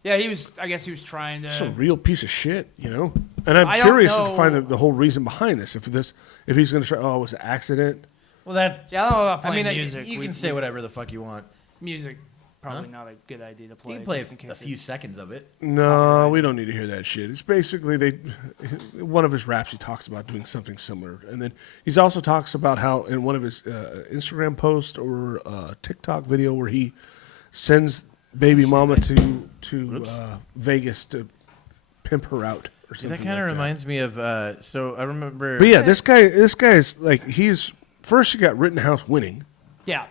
Yeah, I guess he was trying it's a to. real piece of shit, And I'm I don't curious to know. find the whole reason behind this. If he's going to try, it was an accident. Well, that. Yeah, I don't know about I playing mean, music. you can say whatever the fuck you want. Music. Probably not a good idea to play. You can play just in a case few it's- seconds of it. No, we don't need to hear that shit. It's basically one of his raps, he talks about doing something similar. And then he also talks about how in one of his Instagram posts or TikTok video where he sends baby mama to Vegas to pimp her out or something. That kind of like reminds me of. So I remember. But yeah, this guy is like, first he got Rittenhouse winning, Yeah.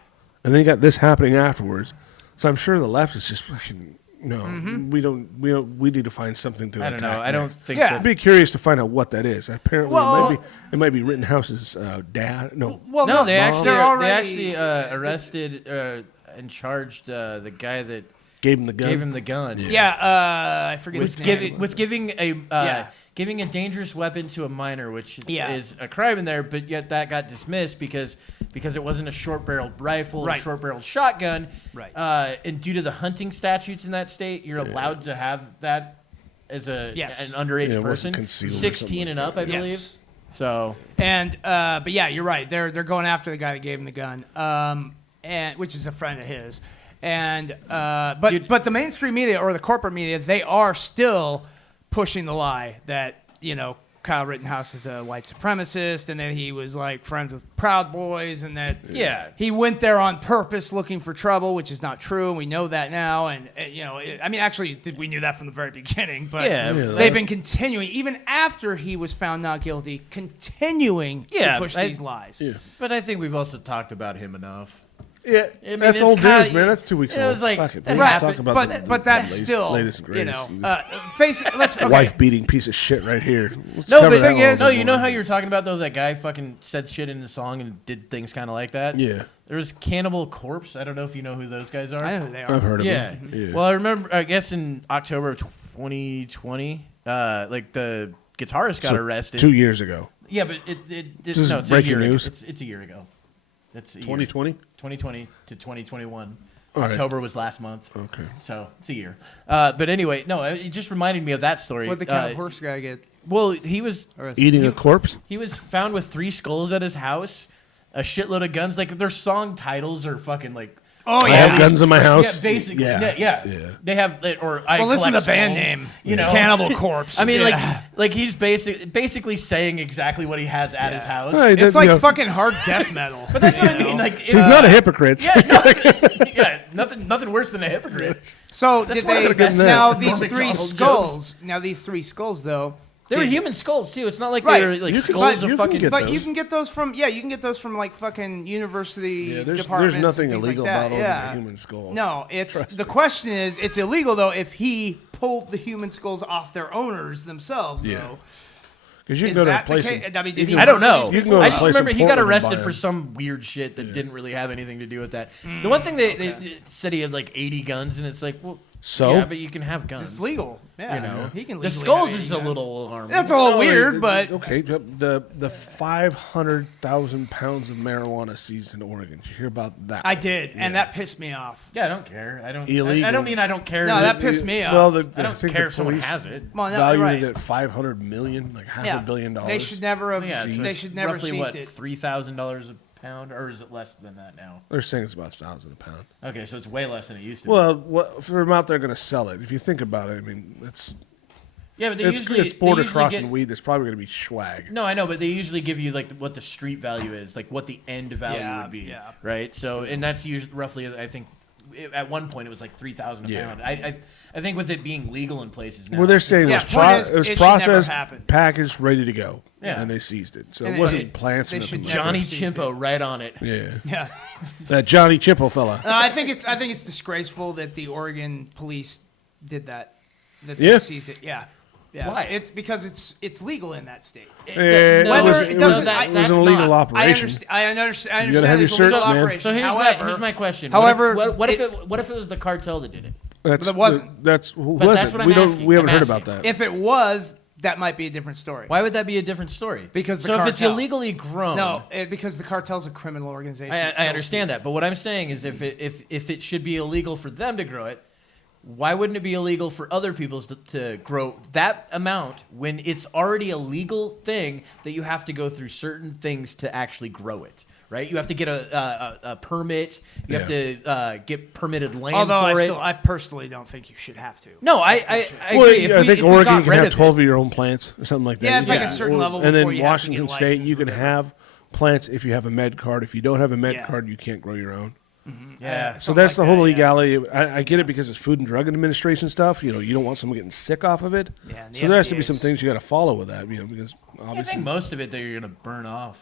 and then he got this happening afterwards. So I'm sure the left is just fucking, we need to find something to I attack. don't know. I don't think. Yeah. I'd That, be curious to find out what that is. Apparently, Well- it might be Rittenhouse's dad. No, Well, no, they they're actually arrested and charged the guy that gave him the gun. gave him the gun. Yeah, I forget his name. With giving a Yeah. giving a dangerous weapon to a minor, which Yeah. is a crime in there, but yet that got dismissed because it wasn't a short-barreled rifle, Right. a short-barreled shotgun. Right. And due to the hunting statutes in that state, you're allowed to have that as Yes. an underage Yeah, it wasn't person, concealed or 16 something and like up, I believe. Yes. So And but yeah, you're right. They're going after the guy that gave him the gun, and which is a friend of his. And but the mainstream media or the corporate media, they are still pushing the lie that Kyle Rittenhouse is a white supremacist and that he was like friends with Proud Boys and that he went there on purpose looking for trouble, which is not true, and we know that now. And I mean, actually, we knew that from the very beginning, but they've been continuing even after he was found not guilty, continuing to push these lies. Yeah. But I think we've also talked about him enough. Yeah, I mean, that's it's old kinda- news, man. That's 2 weeks it old. was like- Fuck it. that We happened, talk about but that's latest, still latest and greatest. face. Okay. Wife beating piece of shit right here. Let's No, cover but that thing one is- a no, bit you know more. how you were talking about though that guy fucking said shit in the song and did things kind of like that. Yeah, There was Cannibal Corpse. I don't know if you know who those guys are. I know who they are. I've heard of Yeah. him. Yeah. Well, I remember. I guess in October of 2020, like the guitarist got So, arrested. 2 years ago. Yeah, but This is no, it's breaking a year news? Ago. It's a year ago. That's 2020. 2020 to 2021. All right. October was last month. Okay. So it's a year. But anyway, no, it just reminded me of that story. What the kind of horse guy get Well, he was arrested? Eating a corpse. he was found with 3 skulls at his house, a shitload of guns. Like their song titles are fucking like. Oh I yeah. have guns in my house. Yeah, basically. Yeah. Yeah. They have, or I Well, listen to collect the band skulls, name. You know, Cannibal Corpse. I mean, Yeah. like he's basically saying exactly what he has at his house. Hey, It's that- like you know, fucking hard death metal. But that's what I mean. Like, He's not a hypocrite. Yeah, no, yeah, nothing worse than a hypocrite. So did one of they the best now Norm these 3 Macdonald skulls? Now these 3 skulls though. They were did- human skulls too. It's not like Right. they were like You can- skulls you of can fucking. get But those. you can get those from you can get those from like fucking university Yeah, there's departments and nothing things illegal like that. about owning Yeah. a human skull. No, the question is it's illegal though if he pulled the human skulls off their owners themselves Yeah. though. Because you can go to a place. I don't know. You can go to I a just place remember in he got Portland and arrested buy for them. some weird shit that didn't really have anything to do with that. The one thing they said he had like 80 guns, and it's like, well, So? yeah, but you can have guns. It's legal. Yeah, You know, he can. the legally skulls have is any a guns. little alarming. That's a little weird, but okay. The 500,000 pounds of marijuana seized in Oregon. Did you hear about that? I did, and that pissed me off. Yeah, I don't care. I don't. Illegal. I don't mean I don't care. No, that pissed me off. Well, I don't care if someone has it. Well, no, valued right. it at 500 million, like half Yeah. $1 billion. They should never have. Yeah, so they it's should never roughly seized what it. $3,000 a pound, or is it less than that now? They're saying it's about 1,000 a pound. Okay, so it's way less than it used to. Well, for them out there going to sell it, if you think about it, I mean, yeah, but it's border crossing weed. That's probably going to be swag. No, I know, but they usually give you like what the street value is, like what the end value would be, right? So, and that's usually roughly, I think, at one point it was like $3,000 a pound. I think with it being legal in places now. Well, they're saying Yeah, it point was, is, it was it should never processed, happen. packaged, ready to go, Yeah. and they seized it. So And it they- wasn't plants. they or should nothing like Johnny never seized Chimpo right on it. that. Yeah, Yeah. that Johnny Chimpo fella. I think it's disgraceful that the Oregon police did that. That Yeah. they seized it. Yeah. Yeah. Why? It's because it's legal in that state. It No, was, Whether it it was, doesn't- it was that's an illegal not. operation. I understand. You gotta have it's your a legal certs, man. operation. So However, here's my question. however, what if it was the cartel that did it? That's, But it wasn't. That's who But was that's it? what We I'm don't. asking. We haven't I'm heard asking. about that. if it was, that might be a different story. Why would that be a different story? Because the so if it's cartel. illegally grown, No, because the cartel's a criminal organization. I understand that. But what I'm saying is, if it should be illegal for them to grow it, why wouldn't it be illegal for other people to grow that amount when it's already a legal thing that you have to go through certain things to actually grow it? Right? You have to get a permit. You have to get permitted land Although for it. I personally don't think you should have to. No, I Well, agree. yeah, I think if we Oregon got can rid have of 12 of your own plants or something like that. Yeah, it's like a certain level And then before you have to Washington get a State, license you or can whatever. have plants if you have a med card. If you don't have a med Yeah. card, you can't grow your own. Yeah. So Something that's the like whole that, yeah. legality. I get it because it's Food and Drug Administration stuff. You know, you don't want someone getting sick off of it. Yeah, and the so there has to be FDA's some things you got to follow with that. You know, because I obviously think most of it that you're gonna burn off.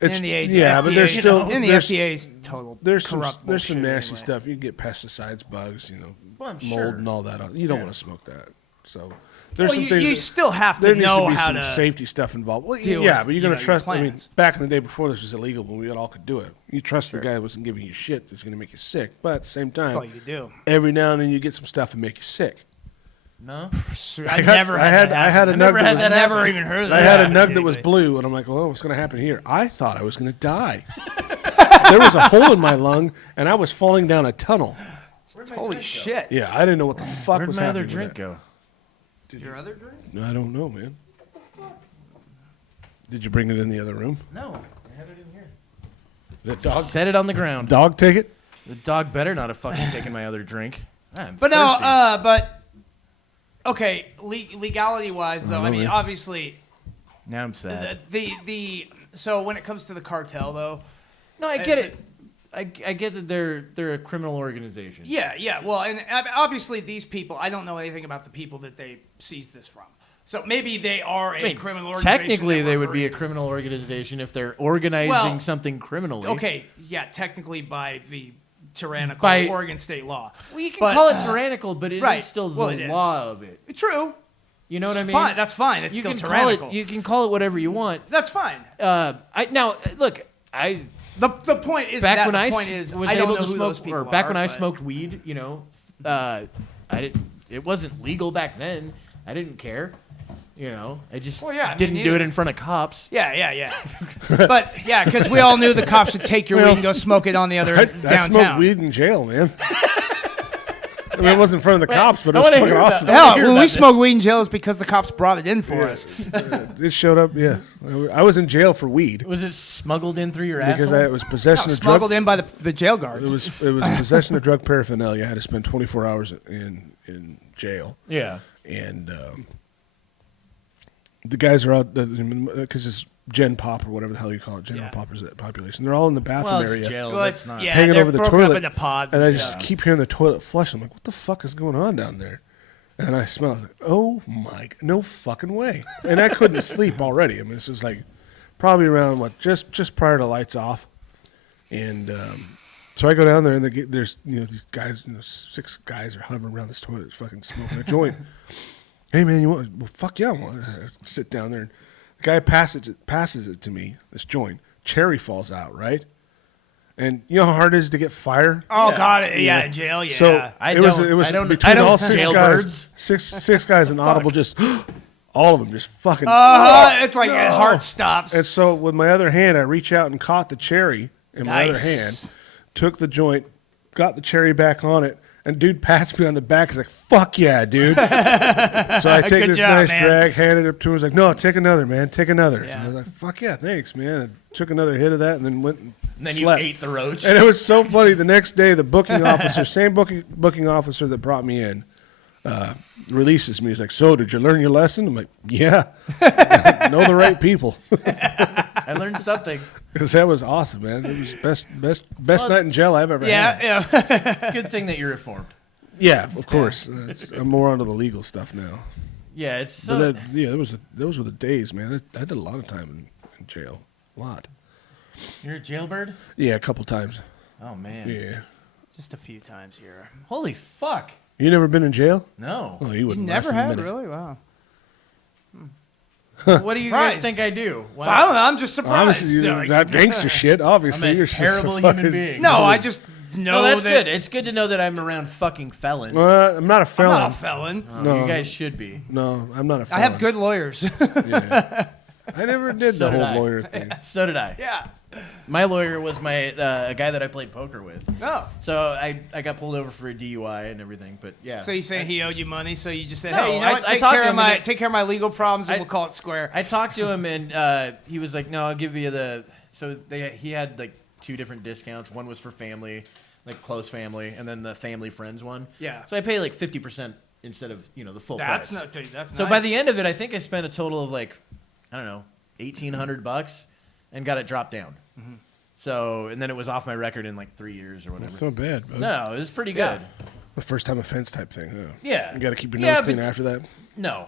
it's in the yeah, but there's FDA, still in the there's, FDA's total. there's some corrupt there's some bullshit nasty anyway. stuff. You can get pesticides, bugs, you know, Well, I'm mold sure. and all that. You don't want to smoke that. So there's Well, some you, things. you that- still have there to needs know to be how some to. safety stuff involved. Well, deal yeah, with, but you're you going know, to your trust. I mean, plans. back in the day before this was illegal, when we all could do it, you trust the guy that wasn't giving you shit that's going to make you sick. But at the same That's all time, you could do. every now and then you get some stuff that make you sick. No. I never. I had a nug. never had that that was- Never even heard of that. I had a nug happening that was to blue, and I'm like, well, what's going to happen here? I thought I was going to die. There was a hole in my lung, and I was falling down a tunnel. anybody. Holy shit! Yeah, I didn't know what the fuck Where'd was my happening. other drink with go? Your other drink? that. I don't know, man. Did you bring it in the other room? No, I had it in here. The dog. Set it on the ground. Dog take it. The dog better not have fucking taken my other drink. I'm But no, thirsty. but okay, legality wise though, I mean, man. obviously, Now I'm sad. the so when it comes to the cartel though, No, I get it. I get that they're a criminal organization. yeah, well, and obviously these people, I don't know anything about the people that they seized this from. So maybe they are a I mean, criminal organization. technically, that they were would be a hurting. criminal organization if they're organizing Well, something criminally. Okay, yeah, technically by the tyrannical By- Oregon state law. Well, you can But, call it tyrannical, but it is right. still Well, the it is. law of it. True. You know what I mean? Fine, that's fine. It's you still can tyrannical. call it. You can call it whatever you want. That's fine. Look, I The point is back that when the I point was is I don't able know to who smoke, those people or back are, when I but- smoked weed, you know, I didn't. It wasn't legal back then. I didn't care. You know, I just Well, yeah, I mean, didn't do neither. it in front of cops. Yeah. But yeah, because we all knew the cops would take your weed and go smoke it on the other I downtown. smoked weed in jail, man. I mean, it wasn't in front of the cops, but it I was wanna fucking hear about awesome. that. Hell, hear when about we this. smoked weed in jail, it's because the cops brought it in for us. It showed up. Yeah, I was in jail for weed Was it smuggled in through your because asshole? it was possession of Smuggled drug. in by the jail guards. It was possession of drug paraphernalia. I had to spend 24 hours in jail, Yeah. and the guys are out because it's Gen Pop or whatever the hell you call it, general population. They're all in the bathroom Well, it's area. jail. Well, That's it's- not. yeah, hanging they're over the broken toilet, up into pods and and I just stuff. keep hearing the toilet flush. I'm like, what the fuck is going on down there? And I smell it. Like, oh my, no fucking way. And I couldn't sleep already. I mean, this was like probably around just prior to lights off. And so I go down there, and there's these guys, 6 guys are hovering around this toilet, fucking smoking a joint. Hey man, you want? Well, fuck yeah, I want to sit down there. And The guy passes it to me, this joint. Cherry falls out, right? And you know how hard it is to get fire? Oh, God. Yeah, in jail, yeah. So it was between all six guys. Six guys in Audible just... All of them just fucking... It's like a heart stops. And so with my other hand, I reach out and caught the cherry in my other hand, took the joint, got the cherry back on it, and dude pats me on the back. He's like, fuck yeah, dude. So I take this nice drag, handed it to him. He's like, no, take another, man. Take another. Yeah. So I was like, fuck yeah, thanks, man. I took another hit of that and then went and then slept. You ate the roach. And it was so funny. The next day, the booking officer, same booking officer that brought me in, releases me. He's like, so did you learn your lesson? I'm like, yeah. Know the right people. I learned something. Because that was awesome, man. It was best night in jail I've ever had. Yeah. Good thing that you're reformed. Yeah, of course. I'm more onto the legal stuff now. Yeah, it's so... those were the days, man. I did a lot of time in jail. A lot. You're a jailbird? Yeah, a couple times. Oh, man. Yeah. Just a few times here. Holy fuck. You never been in jail? No. Oh, you wouldn't. Never had, really? Wow. What do you guys think I do? Wow. I don't know. I'm just surprised. Obviously, not gangster shit. Obviously, I'm a you're terrible just human being. No, I just know. No, that's good. It's good to know that I'm around fucking felons. I'm not a felon. I'm not a felon. Oh, No. You guys should be. No, I'm not a felon. I have good lawyers. Yeah. I never did So the did whole I. lawyer thing. So did I. Yeah. My lawyer was my a guy that I played poker with. Oh. So I got pulled over for a DUI and everything, but yeah. So you saying he owed you money, so you just said, No, hey, you know what? I Take talked care to of him my and take care of my legal problems, and we'll call it square. I talked to him and he was like, no, I'll give you the. So he had like 2 different discounts. One was for family, like close family, and then the family friends one. Yeah. So I pay like 50% instead of the full That's price. That's So nice. by the end of it, I think I spent a total of like, I don't know, $1,800 and got it dropped down. Mm-hmm. So, and then it was off my record in like 3 years or whatever. That's not bad, bud. No, it was pretty good. A first time offense type thing. Huh? Yeah. You got to keep your nose clean but- after that. No,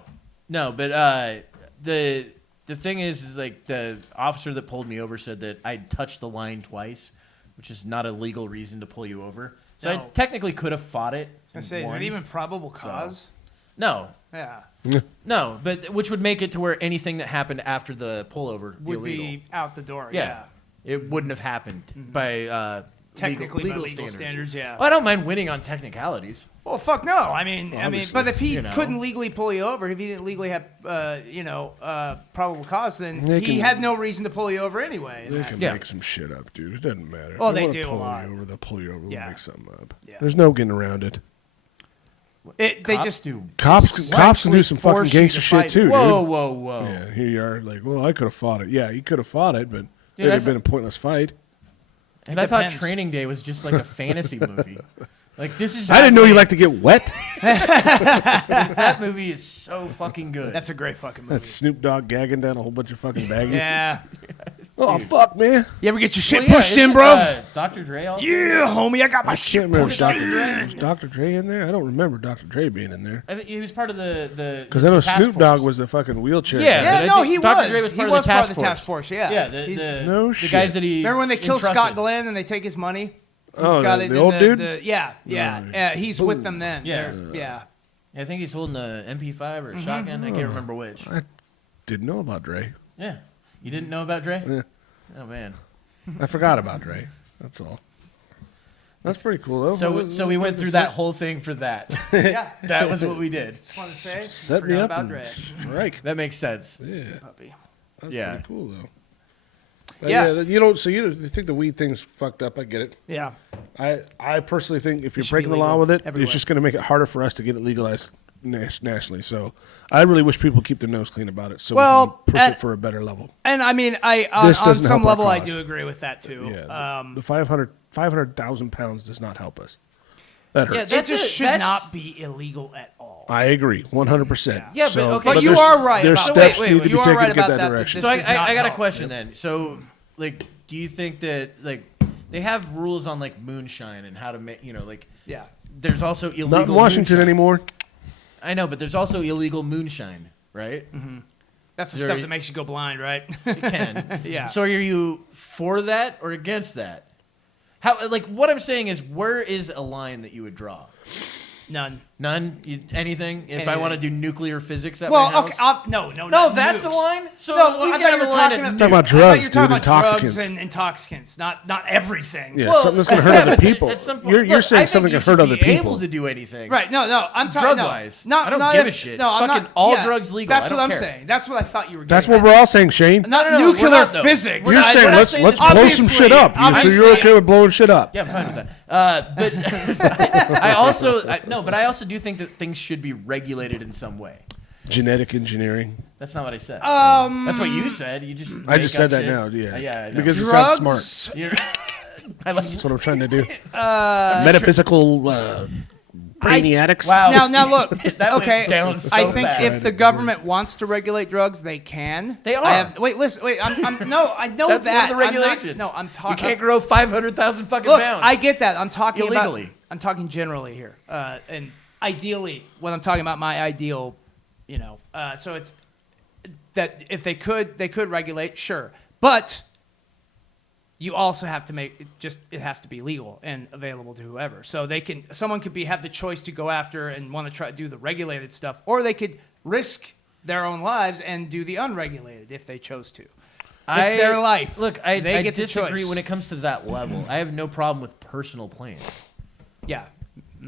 but the thing is like the officer that pulled me over said that I'd touched the line twice, which is not a legal reason to pull you over. So I No. technically could have fought it. I was gonna say, is won. it even probable cause? No. Yeah. No, but which would make it to where anything that happened after the pullover Would illegal. be out the door. Yeah. It wouldn't have happened by Technically, legal by legal standards, yeah. Well, I don't mind winning on technicalities. Well, fuck no. I mean, Obviously, but if he you know. couldn't legally pull you over, if he didn't legally have, probable cause, then They he can- had no reason to pull you over anyway. They can Yeah. make some shit up, dude. It doesn't matter. Well, If they wanna do a pull lot. You over, they'll pull you over. They'll Yeah. make something up. Yeah. There's no getting around it. They Cops just do. Cops can do some fucking force you gangster to shit fight. too, Whoa, dude. whoa, whoa. Yeah, here you are, like, well, I could have fought it. Yeah, you could have fought it, but Dude, it'd I have been a pointless fight. And I thought depends. Training Day was just like a fantasy movie. Like this is. I didn't know you like to get wet. That movie is so fucking good. That's a great fucking movie. That's Snoop Dogg gagging down a whole bunch of fucking baggies. Yeah. Oh, fuck, man. You ever get your shit Well, yeah, pushed in, isn't, bro? Dr. Dre also. Yeah, homie, I got my I shit can't remember. pushed Dr. in. Dre. Was Dr. Dre in there? I don't remember Dr. Dre being in there. I think he was part of the. Because I know task Snoop force. Dogg was the fucking wheelchair Yeah. guy. Yeah, But I no, think he Dr. was. Dre was He part of was the part task of the task force. force. Yeah. Yeah, He's- No the shit. guys that he. Remember when they kill Scott entrusted. Glenn and they take his money? He's Oh, got the it in old dude? yeah. He's with them then. Yeah. Yeah. I think he's holding a MP5 or a shotgun. I can't remember which. I didn't know about Dre. Yeah. You didn't know about Dre? Yeah. Oh man. I forgot about Dre. That's all. That's pretty cool, though. So we went through that whole thing for that. Yeah. That was what we did. Just want to say, Set me forgot up about and Dre. strike. That makes sense. Yeah, Puppy. that's Yeah. pretty cool, though. But Yeah. you don't. So you think the weed thing's fucked up? I get it. Yeah. I personally think if you're should be breaking the law legal with it, everywhere. it's just going to make it harder for us to get it legalized nationally. So I really wish people keep their nose clean about it, so Well, we can push and- it for a better level. And I mean, This on doesn't some help our level, I cause. do agree with that too. Yeah, the 500,000 pounds does not help us. That hurts. It just should not be illegal at all. I agree, 100%. Yeah, but So, okay, But you there's- are right There's about- steps wait, need wait, to be you are taken right to get about that that, direction. So This does not I got a help. question then. So like, do you think that like they have rules on like moonshine and how to make like Yeah. there's also illegal Not in Washington moonshine. anymore. I know, but there's also illegal moonshine, right? That's the There- stuff that makes you go blind, right? It can. Yeah. So are you for that or against that? How like what I'm saying is where is a line that you would draw? None. None? Anything? If I want to do nuclear physics at my Well, house? okay, no, that's nukes. a line? So No, we I can thought have you a were line talking of about Talking about I thought you were drugs, talking dude, about intoxicants. drugs and intoxicants, not everything. Yeah, Well, something that's going to yeah, hurt other but people. at some point- You're look, saying I think something you can hurt should other be people. able to do anything. Right? No, I'm talking Drug-wise. Not, I don't not give a if- shit. No, I'm Fucking not, all yeah, drugs legal. That's I don't what I'm care. saying. That's what I thought you were. That's getting what we're all saying, Shane. Not No, nuclear we're not, though. physics. We're You're not- saying we're not let's saying blow that- some shit up. So obviously, you're okay with blowing shit up? Yeah, I'm fine with that. But I also do think that things should be regulated in some way. Genetic engineering. That's not what I said. That's what you said. You just I just said that shit. now. Yeah. Yeah, I know. Because it sounds Drugs? smart. You're- I like That's what I'm trying to do. Metaphysical brainiacs. Wow. Now look. That went Okay, down so I think fast. if the government wants to regulate drugs, they can. They are. I'm no, I know That's that. one of the regulations. I'm talking. You can't grow 500,000 fucking Look, pounds. I get that. I'm talking Illegally. about. I'm talking generally here, and ideally, when I'm talking about my ideal, so it's that if they could regulate, sure, but you also have to make it has to be legal and available to whoever. So someone could have the choice to go after and want to try to do the regulated stuff, or they could risk their own lives and do the unregulated if they chose to. It's their life. Look, I They get the disagree choice. when it comes to that level. I have no problem with personal plans. Yeah.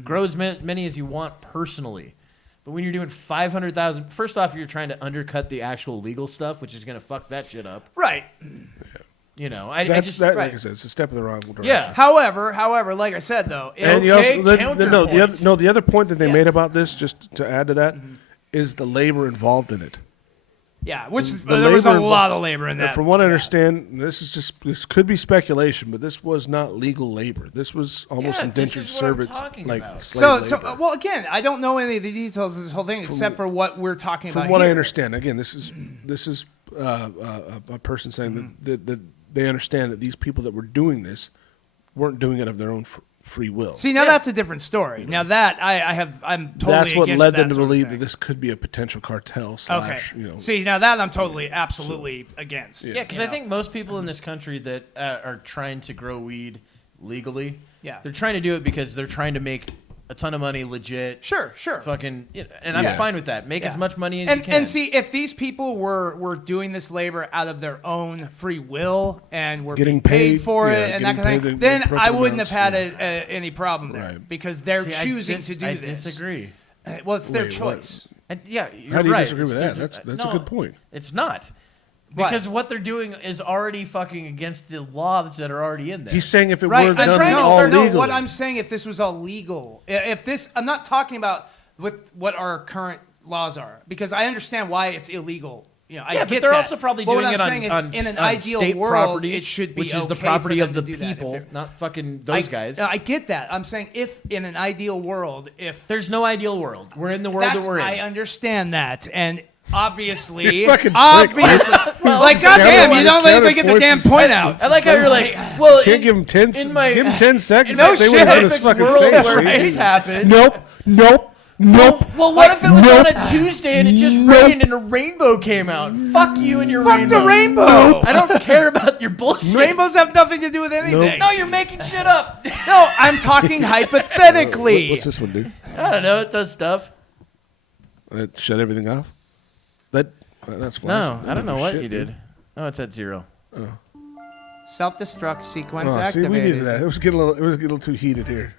Grow as many as you want personally. But when you're doing 500,000, first off, you're trying to undercut the actual legal stuff, which is going to fuck that shit up. Right. I That's just that. right. Like I said, it's a step in the wrong direction. Yeah. However, like I said though, And you Okay, also, the other point that they Yeah. made about this, just to add to that, is the labor involved in it. yeah, which The there was a labor lot of labor in And that. from what I understand, this could be speculation, but this was not legal labor. This was almost Yeah, this indentured is what I'm servant, talking like about. slave So labor. well, again, I don't know any of the details of this whole thing except for what we're talking about. From what I here. understand, again, this is a person saying that they understand that these people that were doing this weren't doing it of their own free will. See, now that's a different story. Now that I'm totally That's what against led them that to sort of believe thing. that this could be a potential cartel Okay. / See, now that I'm totally, absolutely against. Yeah, because I think most people in this country that are trying to grow weed legally, Yeah. they're trying to do it because they're trying to make a ton of money legit. Sure. Fucking, and I'm Yeah. fine with that. Make Yeah. as much money as you can. And see, if these people were doing this labor out of their own free will and were Getting being paid paid, for yeah, it and that getting kind of paid thing, the then appropriate I wouldn't have amounts, had any problem there Right. because they're See, choosing to do I this. disagree. Well, it's their Wait, what? choice. And yeah, you're How do you right. disagree with It's that? their- That's a good point. It's not. Why? Because what they're doing is already fucking against the laws that are already in there. He's saying if it Right. were done trying to all start- legally. No, what I'm saying, if this was all legal, if this, I'm not talking about with what our current laws are, because I understand why it's illegal. I yeah, get but they're that. also probably But doing what it I'm saying is, on in an on ideal state world, property, it should be which is the okay property for of them the to do that if people, they're- not fucking those guys. I get that. I'm saying if in an ideal world, if There's no ideal world. We're in the world that we're in. I understand that, and obviously, You fucking prick. obviously, like goddamn, you don't let me get the damn point out. I like how you're like, well, Can't give him 10 in my- give him 10 seconds no to say shit, what he's perfect going to fucking world say. where Shane. this happened. Nope. Well, what if it was Nope. on a Tuesday and it just Nope. rained and a rainbow came out? Fuck you and your Fuck rainbow. the rainbow. I don't care about your bullshit. Rainbows have nothing to do with anything. No, you're making shit up. No, I'm talking hypothetically. What's this one do? I don't know. It does stuff. Shut everything off? That's flash. No, I don't know what Shit, you dude. did. Oh, it's at 0. Self-destruct sequence Oh, see, activated. we needed that. It was getting a little too heated here.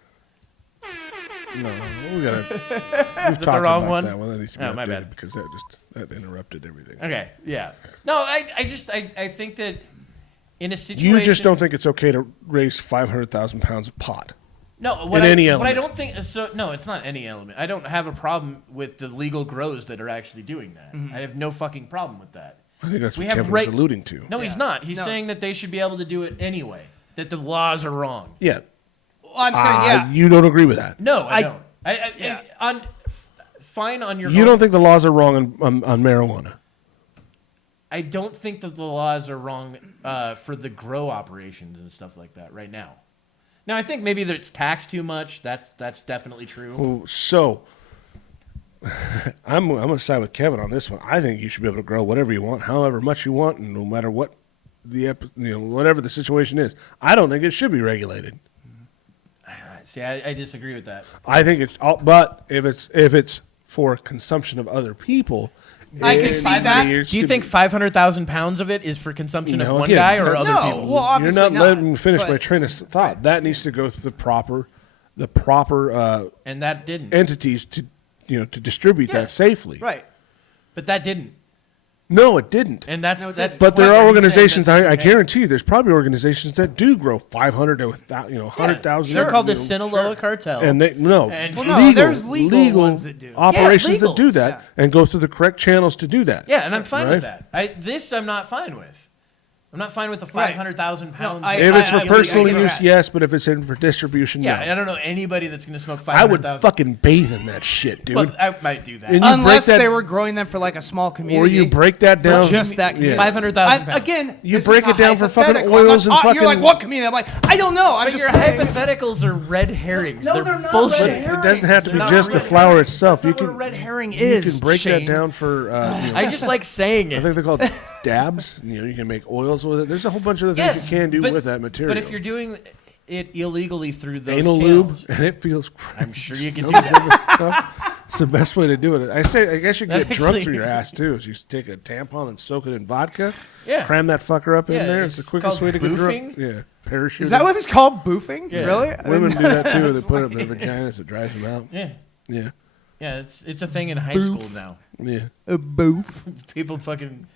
No, we gotta. We've talked the wrong about one? that one. That needs to be Oh, my updated bad. because that interrupted everything. Okay, yeah. No, I think that in a situation... You just don't think it's okay to raise 500,000 pounds of pot. No, in any what I element. don't think so. No, it's not any element. I don't have a problem with the legal grows that are actually doing that. I have no fucking problem with that. I think that's We what have Kevin was right- alluding to. No, he's not. He's No. saying that they should be able to do it anyway. That the laws are wrong. Yeah. Well, I'm saying, yeah. You don't agree with that. No, I I- don't. yeah. Fine on your. You own. don't think the laws are wrong on marijuana. I don't think that the laws are wrong for the grow operations and stuff like that right now. Now, I think maybe that it's taxed too much. That's definitely true. Well, so I'm going to side with Kevin on this one. I think you should be able to grow whatever you want, however much you want, and no matter what whatever the situation is. I don't think it should be regulated. See, I disagree with that. I think it's all, but if it's for consumption of other people, I can see that. Do you think 500,000 pounds of it is for consumption of one again, guy or other no, people? well, obviously you're not letting me finish but- my train of thought. That needs to go through the proper And that didn't. entities to distribute that safely. Right. But that didn't. No, it didn't. And that's But there the point. are You're organizations. saying I that's okay. guarantee you, there's probably organizations that do grow 500 to 100,000. They're called the Sinaloa Cartel. And they And- Well, no, there's legal ones that do. operations legal. that do that and go through the correct channels to do that. Yeah, and I'm fine with Right? that. I'm not fine with. I'm not fine with the 500,000 pounds. No, If it's for I personal get use, that. yes, but if it's in for distribution, yeah, no. I don't know anybody that's going to smoke I would 500,000. fucking bathe in that shit, dude. Well, I might do that. And you break Unless that- they were growing them for like a small or community. you break that down. just that community. 500,000 pounds. Again, You this break is a it down for fucking hypothetical. I'm oils not- and You're like, fucking- what community? I'm like, I don't know. I'm But just your saying. hypotheticals are red herrings. No, they're not bullshit. red It doesn't have to be They're not just the red flower herrings. itself. That's You not what can a red herring you is. can break Shane. that down for. I just like saying I it. think they're called dabs. You can make oils with it. There's a whole bunch of other things you can do with that material. But if you're doing it illegally through those anal channels, lube and it feels great. I'm sure you can do Smells that. of the stuff. It's the best way to do it. I guess you can That get drunk actually- through your ass too. Is you take a tampon and soak it in vodka. Yeah. Cram that fucker up in Yeah, there. It's the it's quickest called way to get boofing. drunk. Yeah. Parachute. Is that what it's called? Boofing? Yeah. Really? Women do that too. They put it in their vaginas. It dries them out. Yeah, Yeah. yeah, it's a thing in high school now. Yeah. A boof. People fucking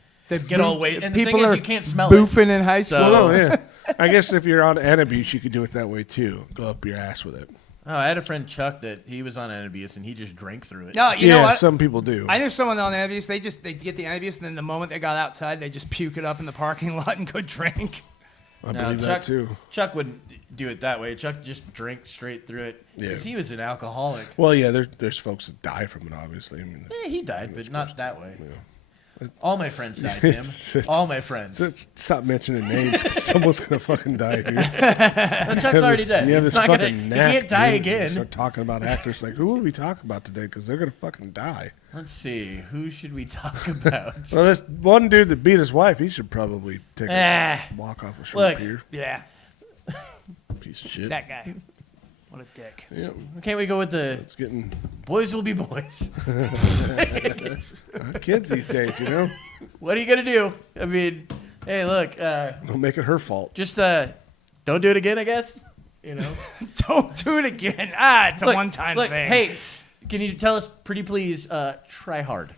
get all weight, and the People thing is, are you can't smell it. boofing in high school. So- Well, no, yeah. I guess if you're on Antabuse, you could do it that way too. Go up your ass with it. Oh, I had a friend Chuck that he was on Antabuse and he just drank through it. No, you know Yeah, what? some people do. I knew someone on Antabuse. They get the Antabuse, and then the moment they got outside, they just puke it up in the parking lot and go drink. I No, believe that too. Chuck wouldn't do it that way. Chuck just drank straight through it because Yeah. he was an alcoholic. Well, yeah, there's folks that die from it, obviously. I mean, Yeah, he died, but not that way. All my friends died, Tim. All my friends. stop mentioning names. 'Cause someone's gonna fucking die, dude. No, Chuck's already dead. You have It's this not gonna, fucking he knack, can't die dude. again. Start talking about actors like who will we talk about today? Because they're gonna fucking die. Let's see. Who should we talk about? Well, this one dude that beat his wife, he should probably take a Ah, walk off a short look. pier. Yeah, Piece of shit. that guy. What a dick. Yeah, can't we go with the it's getting boys will be boys? kids these days, you know. What are you gonna do? I mean, hey, look, Don't make it her fault. just don't do it again, I guess. You know, Don't do it again. It's a Look, one-time look, thing. Hey, can you tell us, pretty please, try hard.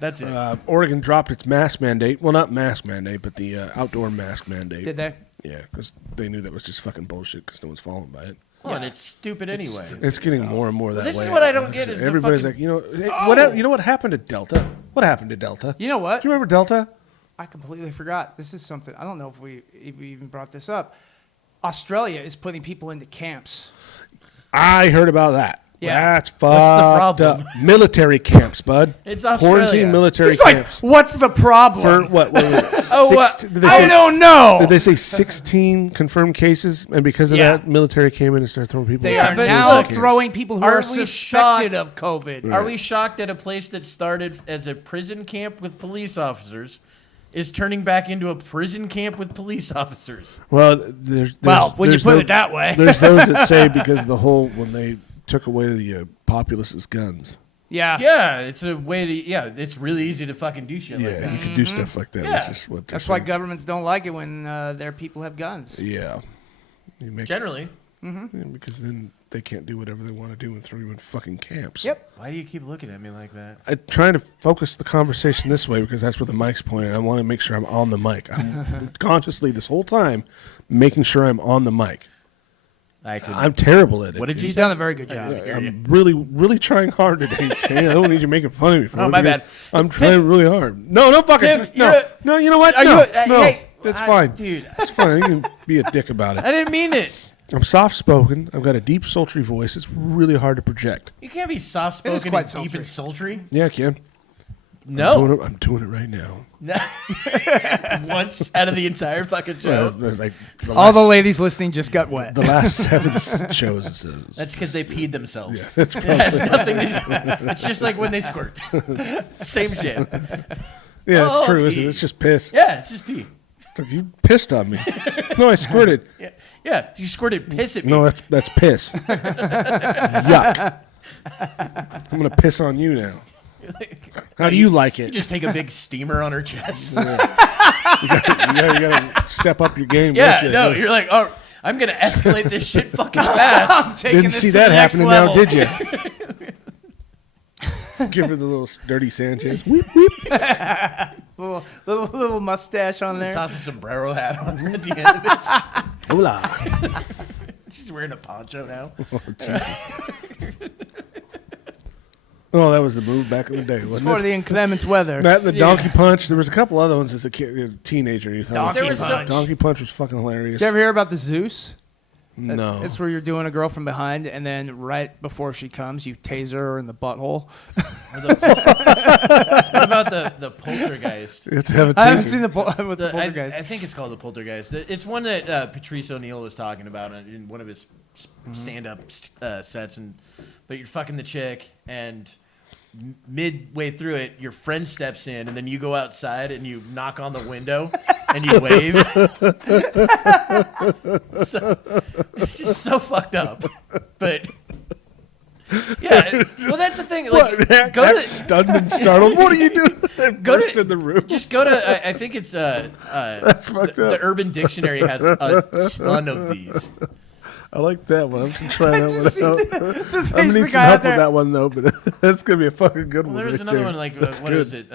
That's it. Oregon dropped its mask mandate. Well, not mask mandate, but the outdoor mask mandate. Did they? Yeah, because they knew that was just fucking bullshit because no one's falling by it. Oh, and it's stupid anyway. It's getting more and more that This way. is what I don't get is the everybody's fucking- like, hey, you know what happened to Delta? What happened to Delta? You know what? Do you remember Delta? I completely forgot. This is something. I don't know if we even brought this up. Australia is putting people into camps. I heard about that. Yeah. That's fucked problem? up. Military camps, bud. It's Australia. Quarantine military He's like, camps. what's the problem? For what? Oh, 16 did they I say- don't know. Did they say 16 confirmed cases? And because of Yeah. that, military came in and started throwing people They Yeah, are but now look, throwing people who are are we suspected shocked- of COVID. Are we shocked that a place that started as a prison camp with police officers is turning back into a prison camp with police officers? Well, there's when you there's put it that way. there's those that say because the whole when they took away the populace's guns. Yeah. Yeah, it's a way to. Yeah, it's really easy to fucking do shit Yeah, like that. you can do stuff like that. Yeah. That's just what they're That's why saying. governments don't like it when their people have guns. Yeah. You make, Generally, yeah, because then they can't do whatever they want to do and throw you in fucking camps. Yep. why do you keep looking at me like that? I'm trying to focus the conversation this way because that's where the mic's pointed. I want to make sure I'm on the mic. I'm consciously this whole time making sure I'm on the mic. I'm terrible at it. What did you You've say? done a very good job. I'm really, really trying hard today, Shane. I don't need you making fun of me for it. Oh, my because bad. I'm trying really hard. No fucking. Tim, no, you're a- no. You know what? Are no, you no. hey, That's fine. dude. It's fine. You can be a dick about I it. didn't mean it. I'm soft spoken. I've got a deep, sultry voice. It's really hard to project. You can't be soft It is spoken quite and deep and sultry. Yeah, I can. No, I'm doing it right now. once out of the entire fucking show. Like All the ladies listening just got wet. The last 7 shows. It says. That's because they peed themselves. Yeah, that's It has nothing to do. It's just like when they squirt. Same shit. Yeah, it's Oh, true, isn't pee. it? It's just piss. Yeah, it's just pee. You pissed on me. No, I squirted. Yeah, you squirted piss at me. No, that's piss. Yuck. I'm going to piss on you now. How do you like You it? just take a big steamer on her chest. You got to step up your game. Yeah, don't you? no, you're like, oh, I'm going to escalate this shit fucking fast. I'm taking Didn't this see to that the next happening now, level. did you? Give her the little dirty Sanchez. Weep, weep. little mustache on there. Toss a sombrero hat on her at the end of it. Hola. She's wearing a poncho now. Oh, Jesus. Oh, that was the move back in the day, It's wasn't for it? the inclement weather. That and the Donkey Punch. There was a couple other ones as a kid, a teenager. You thought Donkey Punch. Donkey Punch was fucking hilarious. Did you ever hear about the Zeus? No. It's where you're doing a girl from behind, and then right before she comes, you taser her in the butthole. What about the poltergeist? You have to have a I haven't taser. seen the poltergeist. I think it's called the poltergeist. It's one that Patrice O'Neill was talking about in one of his stand-up sets. But you're fucking the chick, and midway through it, your friend steps in, and then you go outside and you knock on the window and you wave. So, it's just so fucked up. But yeah, well, that's the thing. Like, go to stunned and startled. What are you doing? go Burst to in the room. Just go to. I think it's That's fucked the up. Urban Dictionary has a ton of these. I like that one. I'm gonna try that just seen one out. the I'm face gonna of need the some guy help out there. with that one though. But that's gonna be a fucking good Well, one. there was right another there. one like That's what good. is it?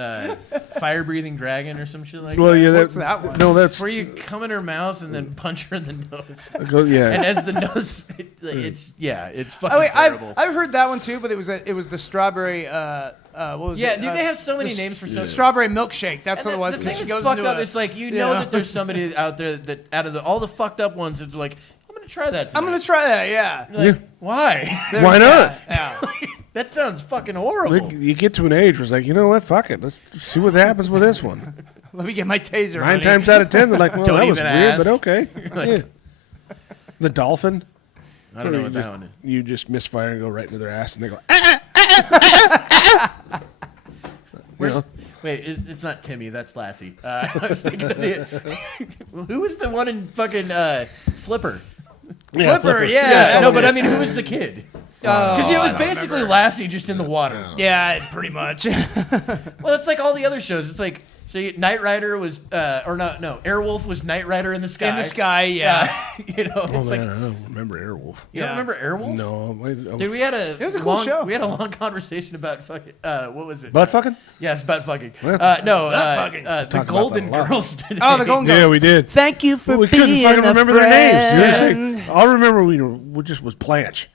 Fire breathing dragon or some shit like Well, that. yeah, What's that one? No, that's Where you come in her mouth and then punch her in the nose. yeah. And as the nose, it's fucking Oh wait, terrible. I've heard that one too, but it was the strawberry. What was it? Dude, they have so many names for the something. strawberry milkshake. That's what it was. The 'cause thing she that's goes fucked into up a- is like you know Yeah. that there's somebody out there that out of all the fucked up ones, it's like I'm gonna try that. I'm tonight. gonna try that. Yeah. Like, why? Why not? Yeah. That sounds fucking horrible. You get to an age where it's like, you know what? Fuck it. Let's see what happens with this one. Let me get my taser. 9 honey. times out of 10, they're like, well, Don't that was even weird, but ask. okay. Yeah. The dolphin. I don't know You what just- that one is. You just misfire and go right into their ass, and they go. Where's, You know? wait, it's not Timmy. That's Lassie. I was thinking of the. Who was the one in fucking Flipper? Flipper. Yeah. Yeah, no, that's but it. I mean, who was the kid? Because it was basically Lassie just in the water. Yeah, pretty much. Well, it's like all the other shows. It's like Knight Rider was, or no, Airwolf was Knight Rider in the sky. In the sky, yeah. You know, Oh it's man, like I don't remember Airwolf. you don't Yeah. remember Airwolf? No, Dude, we had a It was a cool long, show. We had a long conversation about fucking what was it? Butt fucking? Yes, butt fucking. Well, fucking. The about Golden that a lot. Girls today. Oh, the Golden Girls. Yeah, we did. Thank you for Well, we couldn't being fucking a remember their names. friend. Seriously, all I remember we just was Blanche.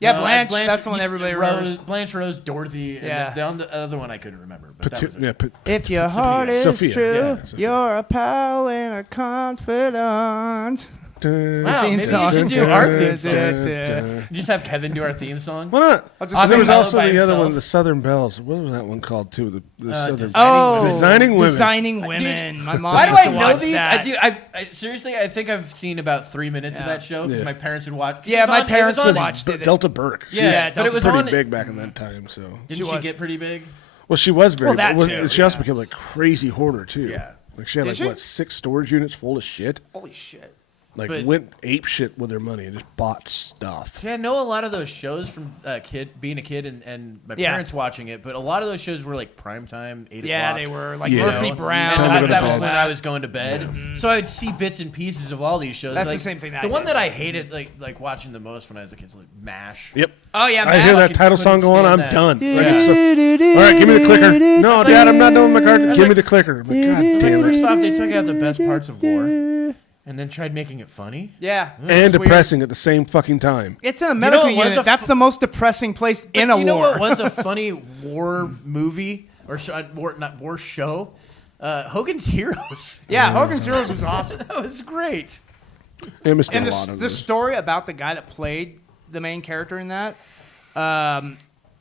Yeah, Blanche. That's the one used- everybody Rose, remembers. Blanche, Rose, Dorothy. Yeah. And the other one I couldn't remember. But that was it. Yeah, If your heart is Sophia. true, Yeah, Sophia. you're a pal and a confidant. Wow, Theme maybe song. you should do our theme song. Dun. Just have Kevin do our theme song. Why not? I'll just There was sing also by the other himself. one, the Southern Bells. What was that one called too? The Southern. Designing Women. Designing Women. Designing Women. My mom Why do used I to know watch these? that. I seriously, I think I've seen about 3 minutes of Yeah. that show because Yeah. my parents would watch. 'cause Yeah, it was my on- parents it was would on- watch it. Delta Burke. She Yeah, was but it was pretty on. big back in that time. So Didn't she was. get pretty big? well, she was very. Well, that well, too, she also yeah. became like crazy hoarder too. Yeah. Like she had Did like she? what 6 storage units full of shit. Holy shit. Like But- went ape shit with their money and just bought stuff. See, I know a lot of those shows from being a kid, and my Yeah. parents watching it. But a lot of those shows were like primetime, 8 Yeah, o'clock. they were like Yeah. Murphy You know? Brown. Time to go And to that was bed. when I was going to bed. So I'd see bits and pieces of all these shows. That's like, the same thing that The I one did. that I hated, like watching the most when I was a kid, was like MASH. Yep. Oh yeah, I hear Matt. that title song go on. I'm stand that. done. Yeah. Like, it's so- all right, give me the clicker. No, Dad, I'm not done with my card. Give me the clicker. I'm like, God damn it. First off, they took out the best parts of war, and then tried making it funny. Yeah. And It's weird. depressing at the same fucking time. It's in a medical it was unit. a That's f- the most depressing place in a You know war. what was a funny war movie or not war show? Hogan's Heroes. Yeah, Hogan's Heroes was awesome. That was great. Yeah, missed And a lot of the this. story about the guy that played the main character in that,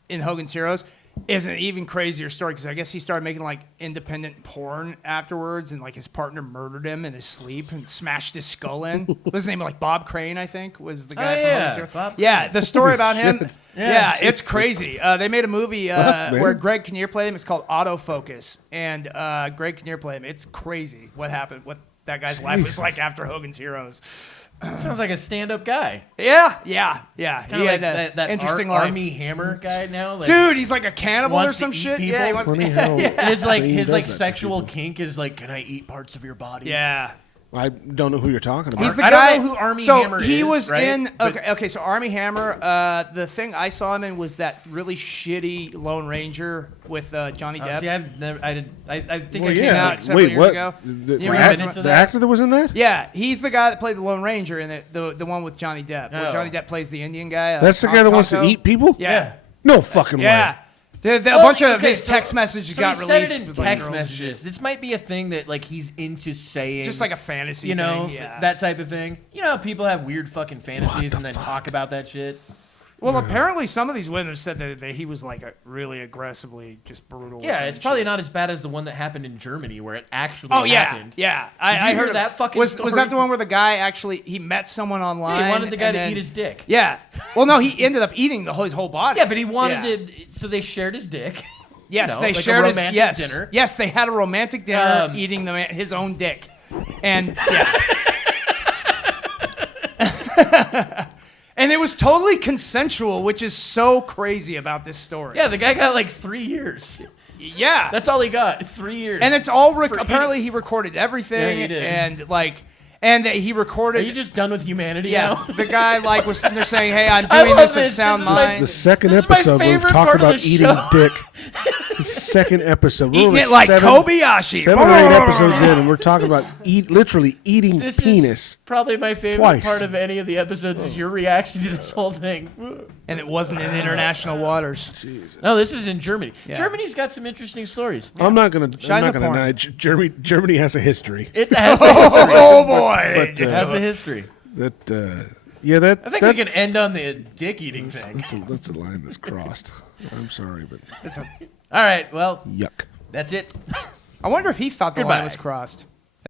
in Hogan's Heroes, is an even crazier story because I guess he started making like independent porn afterwards, and like his partner murdered him in his sleep and smashed his skull in. What was his name? Like Bob Crane, I think, was the guy. Oh, from yeah, Hogan's Heroes. Bob Yeah, Crane. the story about him. Yeah, it's Jesus. crazy. They made a movie man? where Greg Kinnear played him. It's called Autofocus, and Greg Kinnear played him. It's crazy what happened. that guy's life was like after Hogan's Heroes. Sounds like a stand-up guy. Yeah. Kind of like that interesting Army Hammer guy now. Like, dude, he's like a cannibal or wants to some eat shit. people. Yeah, he wants, Funny how his Shane does that to sexual people. kink is like, can I eat parts of your body? yeah. I don't know who you're talking about. He's the I guy. don't know who Armie so Hammer he is, was right? in. But- Okay. So Armie Hammer. The thing I saw him in was that really shitty Lone Ranger with Johnny Depp. See, I've never. I think Well, I came yeah. out. out several Wait, years what? ago. The, You remember minutes of the that? actor that was in that? Yeah, he's the guy that played the Lone Ranger in the one with Johnny Depp. Where Oh. Johnny Depp plays the Indian guy. That's the guy that wants to Tonto. eat people? Yeah. No fucking Yeah. way. A bunch of okay, his text messages got he released. said it in with, like, text girls and messages. shit. This might be a thing that like he's into saying, Just like a fantasy you know, thing. Yeah. that type of thing. You know, how people have weird fucking fantasies and then talk about that shit. Well, apparently some of these women said that he was like really aggressively just brutal. Yeah, and it's probably shit. not as bad as the one that happened in Germany where it actually Oh yeah, happened. yeah. Did you I hear heard that fucking was story? that the one where the guy actually he met someone online? Yeah, he wanted the guy and to then- eat his dick. Yeah. Well, no, he ended up eating his whole body. Yeah, but he wanted Yeah. to. So they shared his dick. Yes, you know, they like shared a his romantic dinner. Yes, they had a romantic dinner Um, eating his own dick, and yeah. And it was totally consensual, which is so crazy about this story. Yeah, the guy got like 3 years. Yeah. That's all he got. 3 years. And it's all For apparently he recorded everything. Yeah, he did. And like, and he Are recorded. you just done with humanity yeah, now? the guy like was sitting there saying, "Hey, I'm I doing love this of this. sound This is my- mind." The second This is my episode we've favorite talked part of about the eating show. dick. The second episode. We're Eating only it like seven- Kobayashi. 7 or 8 episodes in, and we're talking about literally eating This penis. is probably my favorite Twice. part of any of the episodes is your reaction to this whole thing. And it wasn't in international waters. No, this was in Germany. Yeah. Germany's got some interesting stories. I'm not gonna Shiza porn. deny Germany has a history. It has a history. Oh boy. But It has a history. that yeah, that I think that, we can end on the dick eating thing. that's a line that's crossed. I'm sorry, but All right, well, yuck. that's it. I wonder if he thought the Goodbye. line was crossed.